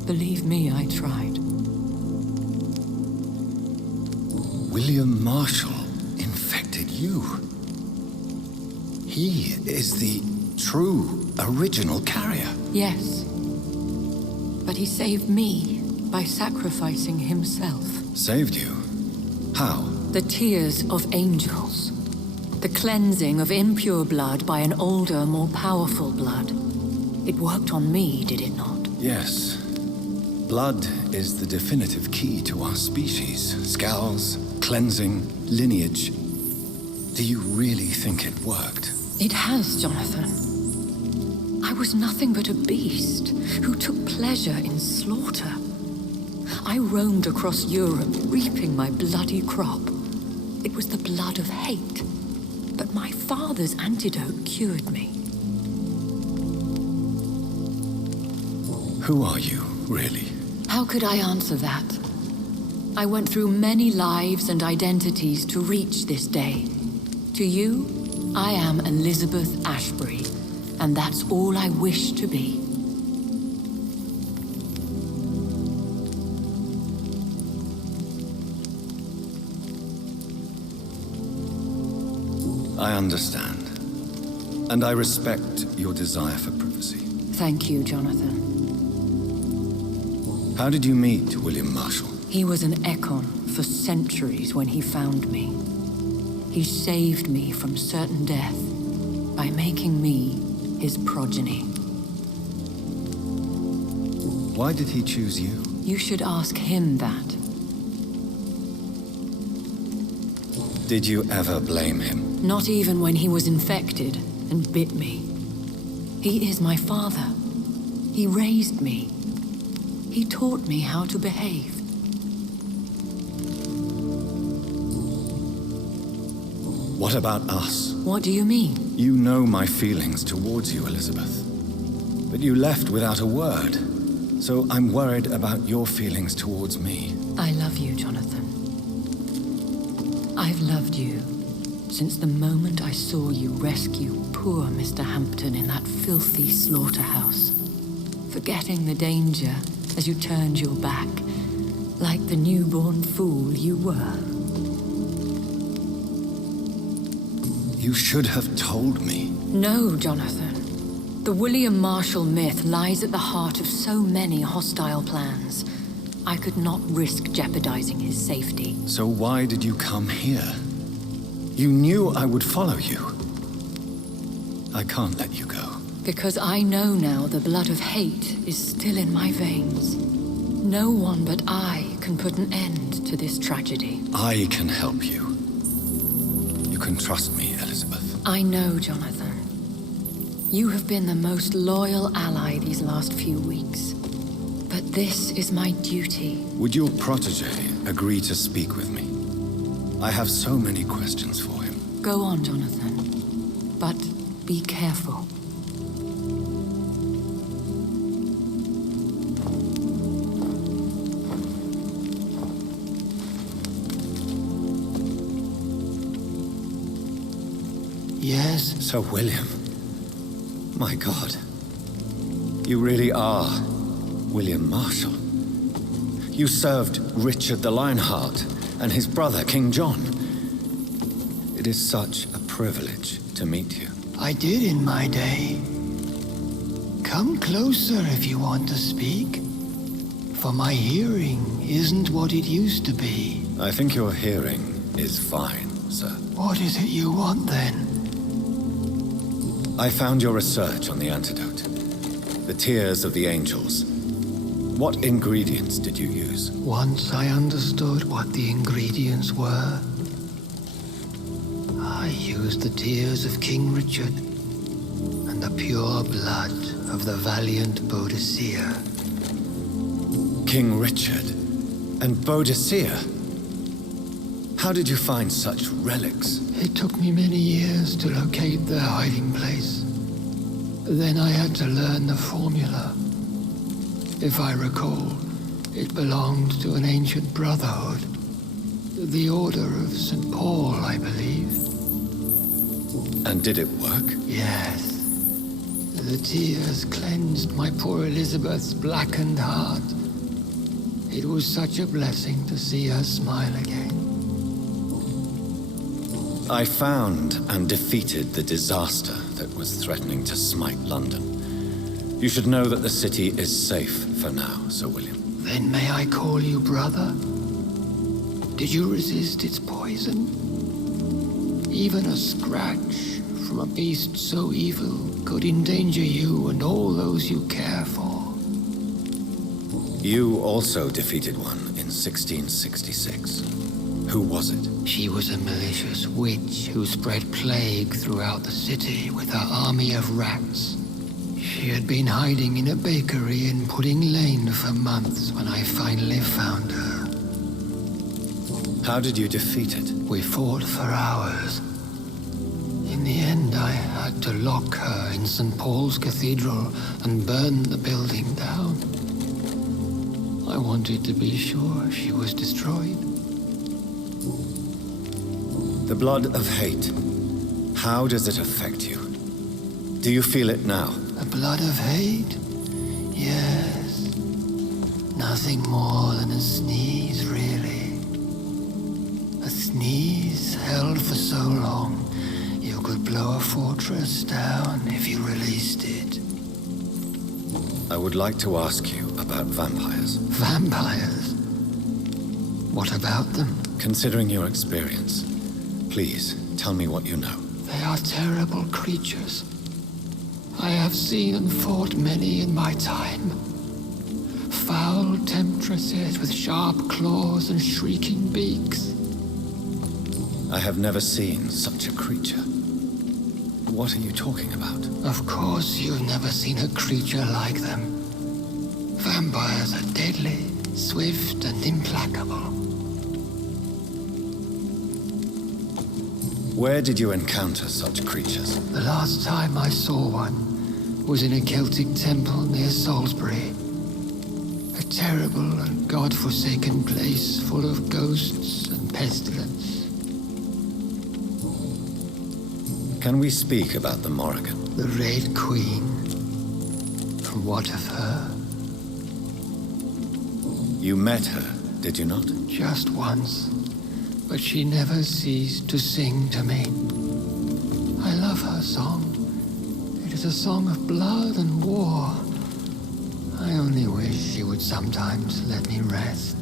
Believe me, I tried. William Marshall infected you. He is the true, original carrier. Yes. But he saved me by sacrificing himself. Saved you? How? The tears of angels. The cleansing of impure blood by an older, more powerful blood. It worked on me, did it not? Yes. Blood is the definitive key to our species. Scowls, cleansing, lineage. Do you really think it worked? It has, Jonathan. I was nothing but a beast who took pleasure in slaughter. I roamed across Europe, reaping my bloody crop. It was the blood of hate. But my father's antidote cured me. Who are you, really? How could I answer that? I went through many lives and identities to reach this day. To you, I am Elizabeth Ashbury, and that's all I wish to be. I understand. And I respect your desire for privacy. Thank you, Jonathan. How did you meet William Marshall? He was an Ekon for centuries when he found me. He saved me from certain death by making me his progeny. Why did he choose you? You should ask him that. Did you ever blame him? Not even when he was infected and bit me. He is my father. He raised me. He taught me how to behave. What about us? What do you mean? You know my feelings towards you, Elizabeth. But you left without a word. So I'm worried about your feelings towards me. I love you, Jonathan. I've loved you since the moment I saw you rescue poor Mr. Hampton in that filthy slaughterhouse. Forgetting the danger as you turned your back, like the newborn fool you were. You should have told me. No, Jonathan. The William Marshall myth lies at the heart of so many hostile plans. I could not risk jeopardizing his safety. So why did you come here? You knew I would follow you. I can't let you go. Because I know now the blood of hate is still in my veins. No one but I can put an end to this tragedy. I can help you. You can trust me, Elizabeth. I know, Jonathan. You have been the most loyal ally these last few weeks. But this is my duty. Would your protege agree to speak with me? I have so many questions for him. Go on, Jonathan. But be careful. Yes? Sir William. My God. You really are William Marshall. You served Richard the Lionheart and his brother, King John. It is such a privilege to meet you. I did in my day. Come closer if you want to speak. For my hearing isn't what it used to be. I think your hearing is fine, sir. What is it you want then? I found your research on the antidote. The tears of the angels. What ingredients did you use? Once I understood what the ingredients were, I used the tears of King Richard and the pure blood of the valiant Boadicea. King Richard and Boadicea? How did you find such relics? It took me many years to locate their hiding place. Then I had to learn the formula. If I recall, it belonged to an ancient brotherhood. The Order of St. Paul, I believe. And did it work? Yes. The tears cleansed my poor Elizabeth's blackened heart. It was such a blessing to see her smile again. I found and defeated the disaster that was threatening to smite London. You should know that the city is safe for now, Sir William. Then may I call you brother? Did you resist its poison? Even a scratch from a beast so evil could endanger you and all those you care for. You also defeated one in 1666. Who was it? She was a malicious witch who spread plague throughout the city with her army of rats. She had been hiding in a bakery in Pudding Lane for months when I finally found her. How did you defeat it? We fought for hours. In the end, I had to lock her in St. Paul's Cathedral and burn the building down. I wanted to be sure she was destroyed. The blood of hate. How does it affect you? Do you feel it now? The blood of hate? Yes. Nothing more than a sneeze, really. A sneeze held for so long, you could blow a fortress down if you released it. I would like to ask you about vampires. Vampires? What about them? Considering your experience, please tell me what you know. They are terrible creatures. I have seen and fought many in my time. foul temptresses with sharp claws and shrieking beaks. I have never seen such a creature. What are you talking about? Of course you've never seen a creature like them. Vampires are deadly, swift and implacable. Where did you encounter such creatures? The last time I saw one was in a Celtic temple near Salisbury. A terrible and god-forsaken place full of ghosts and pestilence. Can we speak about the Morrigan? The Red Queen. From what of her? You met her, did you not? Just once. But she never ceased to sing to me. I love her song. It is a song of blood and war. I only wish she would sometimes let me rest.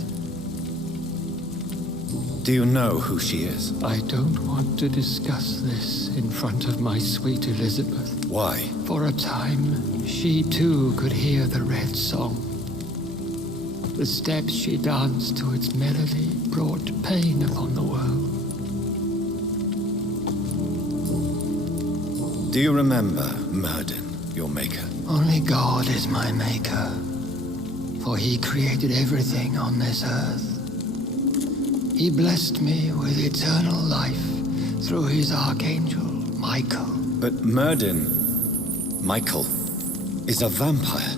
Do you know who she is? I don't want to discuss this in front of my sweet Elizabeth. Why? For a time, she too could hear the red song. The steps she danced to its melody brought pain upon the world. Do you remember Myrddin, your maker? Only God is my maker, for he created everything on this earth. He blessed me with eternal life through his archangel, Michael. But Myrddin, Michael, is a vampire.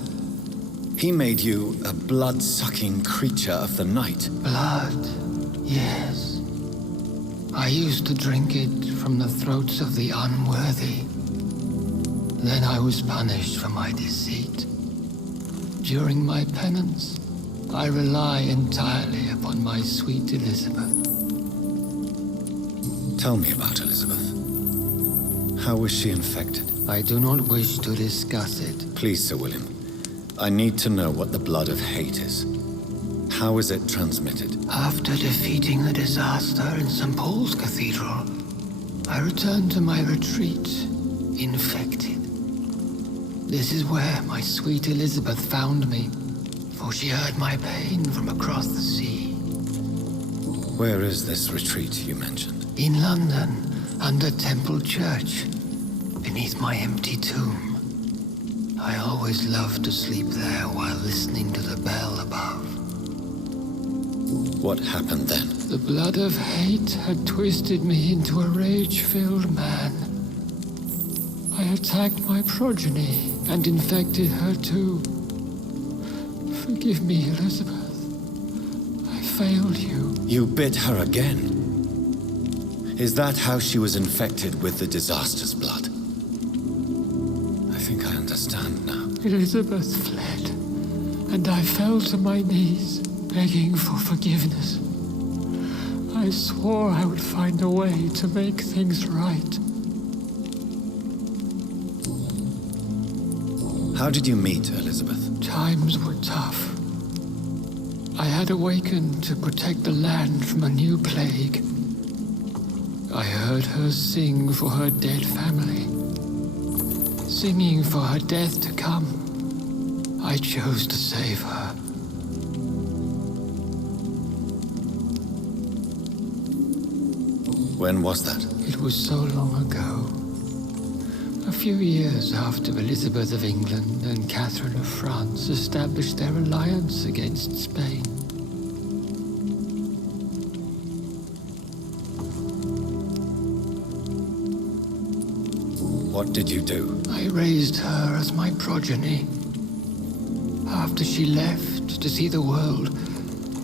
He made you a blood-sucking creature of the night. Blood, yes. I used to drink it from the throats of the unworthy. Then I was punished for my deceit. During my penance, I rely entirely upon my sweet Elizabeth. Tell me about Elizabeth. How was she infected? I do not wish to discuss it. Please, Sir William. I need to know what the blood of hate is. How is it transmitted? After defeating the disaster in St. Paul's Cathedral, I returned to my retreat, infected. This is where my sweet Elizabeth found me, for she heard my pain from across the sea. Where is this retreat you mentioned? In London, under Temple Church, beneath my empty tomb. I always loved to sleep there while listening to the bell above. What happened then? The blood of hate had twisted me into a rage-filled man. I attacked my progeny and infected her too. Forgive me, Elizabeth. I failed you. You bit her again? Is that how she was infected with the disaster's blood? I think I understand now. Elizabeth fled, and I fell to my knees, begging for forgiveness. I swore I would find a way to make things right. How did you meet Elizabeth? Times were tough. I had awakened to protect the land from a new plague. I heard her sing for her dead family. Singing for her death to come, I chose to save her. When was that? It was so long ago. A few years after Elizabeth of England and Catherine of France established their alliance against Spain. What did you do? I raised her as my progeny. After she left to see the world,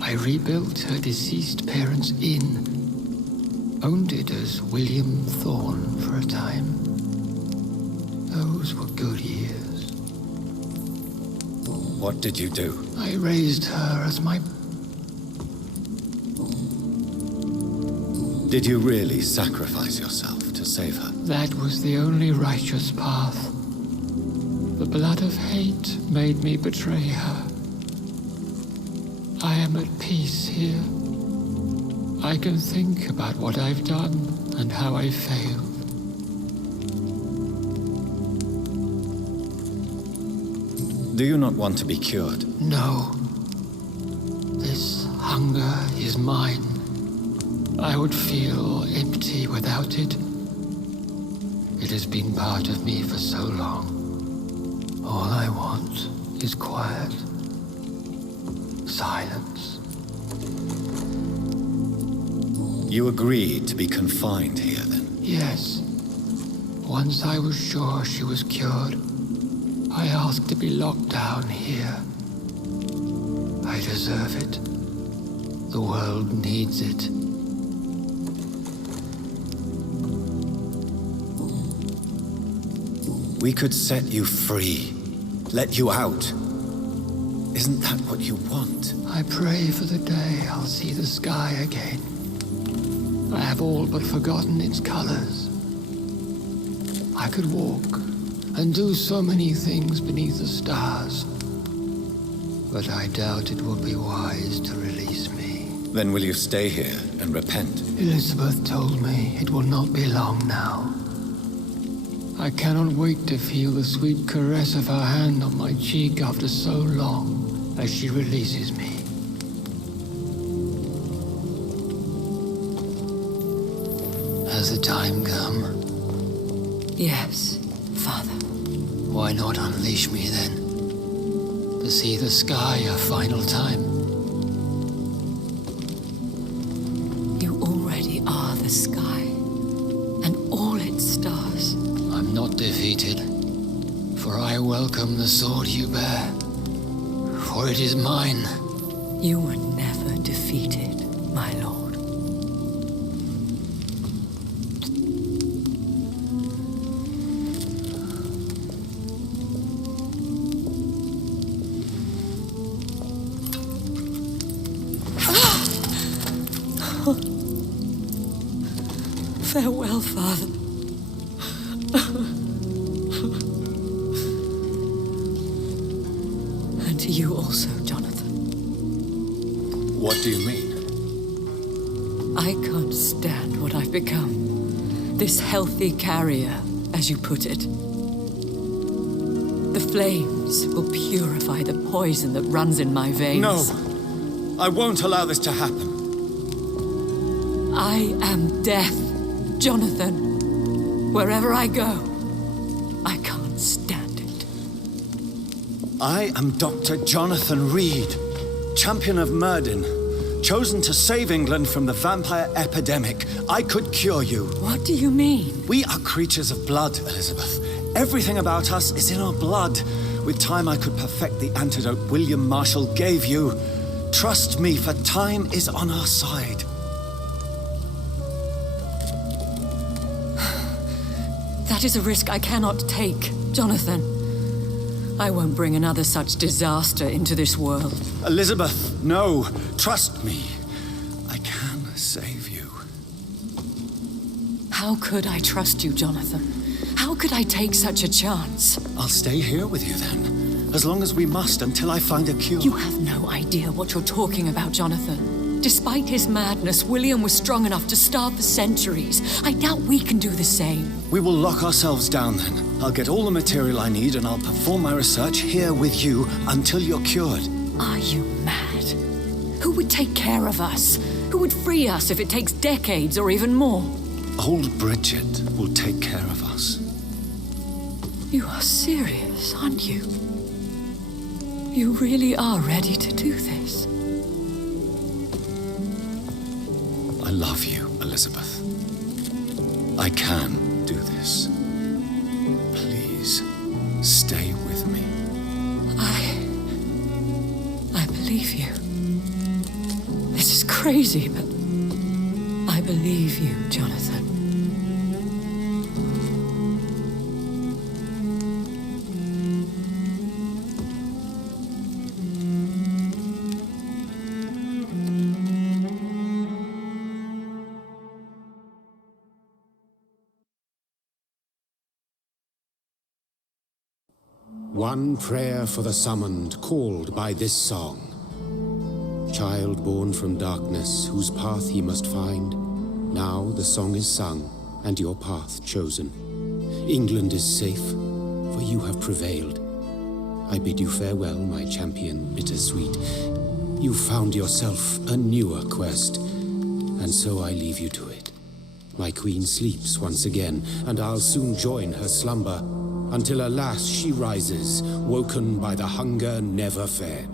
I rebuilt her deceased parents' inn. Owned it as William Thorne for a time. Those were good years. What did you do? I raised her as my... Did you really sacrifice yourself to save her? That was the only righteous path. The blood of hate made me betray her. I am at peace here. I can think about what I've done and how I failed. Do you not want to be cured? No. hunger is mine. I would feel empty without it. It has been part of me for so long. All I want is quiet. Silence. You agreed to be confined here, then? Yes. Once I was sure she was cured, I asked to be locked down here. I deserve it. The world needs it. We could set you free, let you out. Isn't that what you want? I pray for the day I'll see the sky again. I have all but forgotten its colors. I could walk and do so many things beneath the stars. But I doubt it will be wise to release me. Then will you stay here and repent? Elizabeth told me it will not be long now. I cannot wait to feel the sweet caress of her hand on my cheek after so long as she releases me. Has the time come? Yes, Father. Why not unleash me then? To see the sky a final time? You already are the sky, and all its stars. I'm not defeated, for I welcome the sword you bear, for it is mine. You were never defeated, my lord. Farewell, Father. And to you also, Jonathan. What do you mean? I can't stand what I've become. This healthy carrier, as you put it. The flames will purify the poison that runs in my veins. No! I won't allow this to happen. I am death, Jonathan. Wherever I go, I can't stand it. I am Dr. Jonathan Reed, champion of Myrddin, chosen to save England from the vampire epidemic. I could cure you. What do you mean? We are creatures of blood, Elizabeth. Everything about us is in our blood. With time, I could perfect the antidote William Marshall gave you. Trust me, for time is on our side. That is a risk I cannot take, Jonathan. I won't bring another such disaster into this world. Elizabeth, no. Trust me. I can save you. How could I trust you, Jonathan? How could I take such a chance? I'll stay here with you then, as long as we must until I find a cure. You have no idea what you're talking about, Jonathan. Despite his madness, William was strong enough to starve for centuries. I doubt we can do the same. We will lock ourselves down then. I'll get all the material I need and I'll perform my research here with you until you're cured. Are you mad? Who would take care of us? Who would free us if it takes decades or even more? Old Bridget will take care of us. You are serious, aren't you? You really are ready to do this? I love you, Elizabeth. I can do this. Please, stay with me. I believe you. This is crazy, but I believe you, Jonathan. One prayer for the summoned, called by this song. Child born from darkness, whose path ye must find. Now the song is sung, and your path chosen. England is safe, for you have prevailed. I bid you farewell, my champion bittersweet. You found yourself a newer quest, and so I leave you to it. My queen sleeps once again, and I'll soon join her slumber, until alas she rises, woken by the hunger never fed.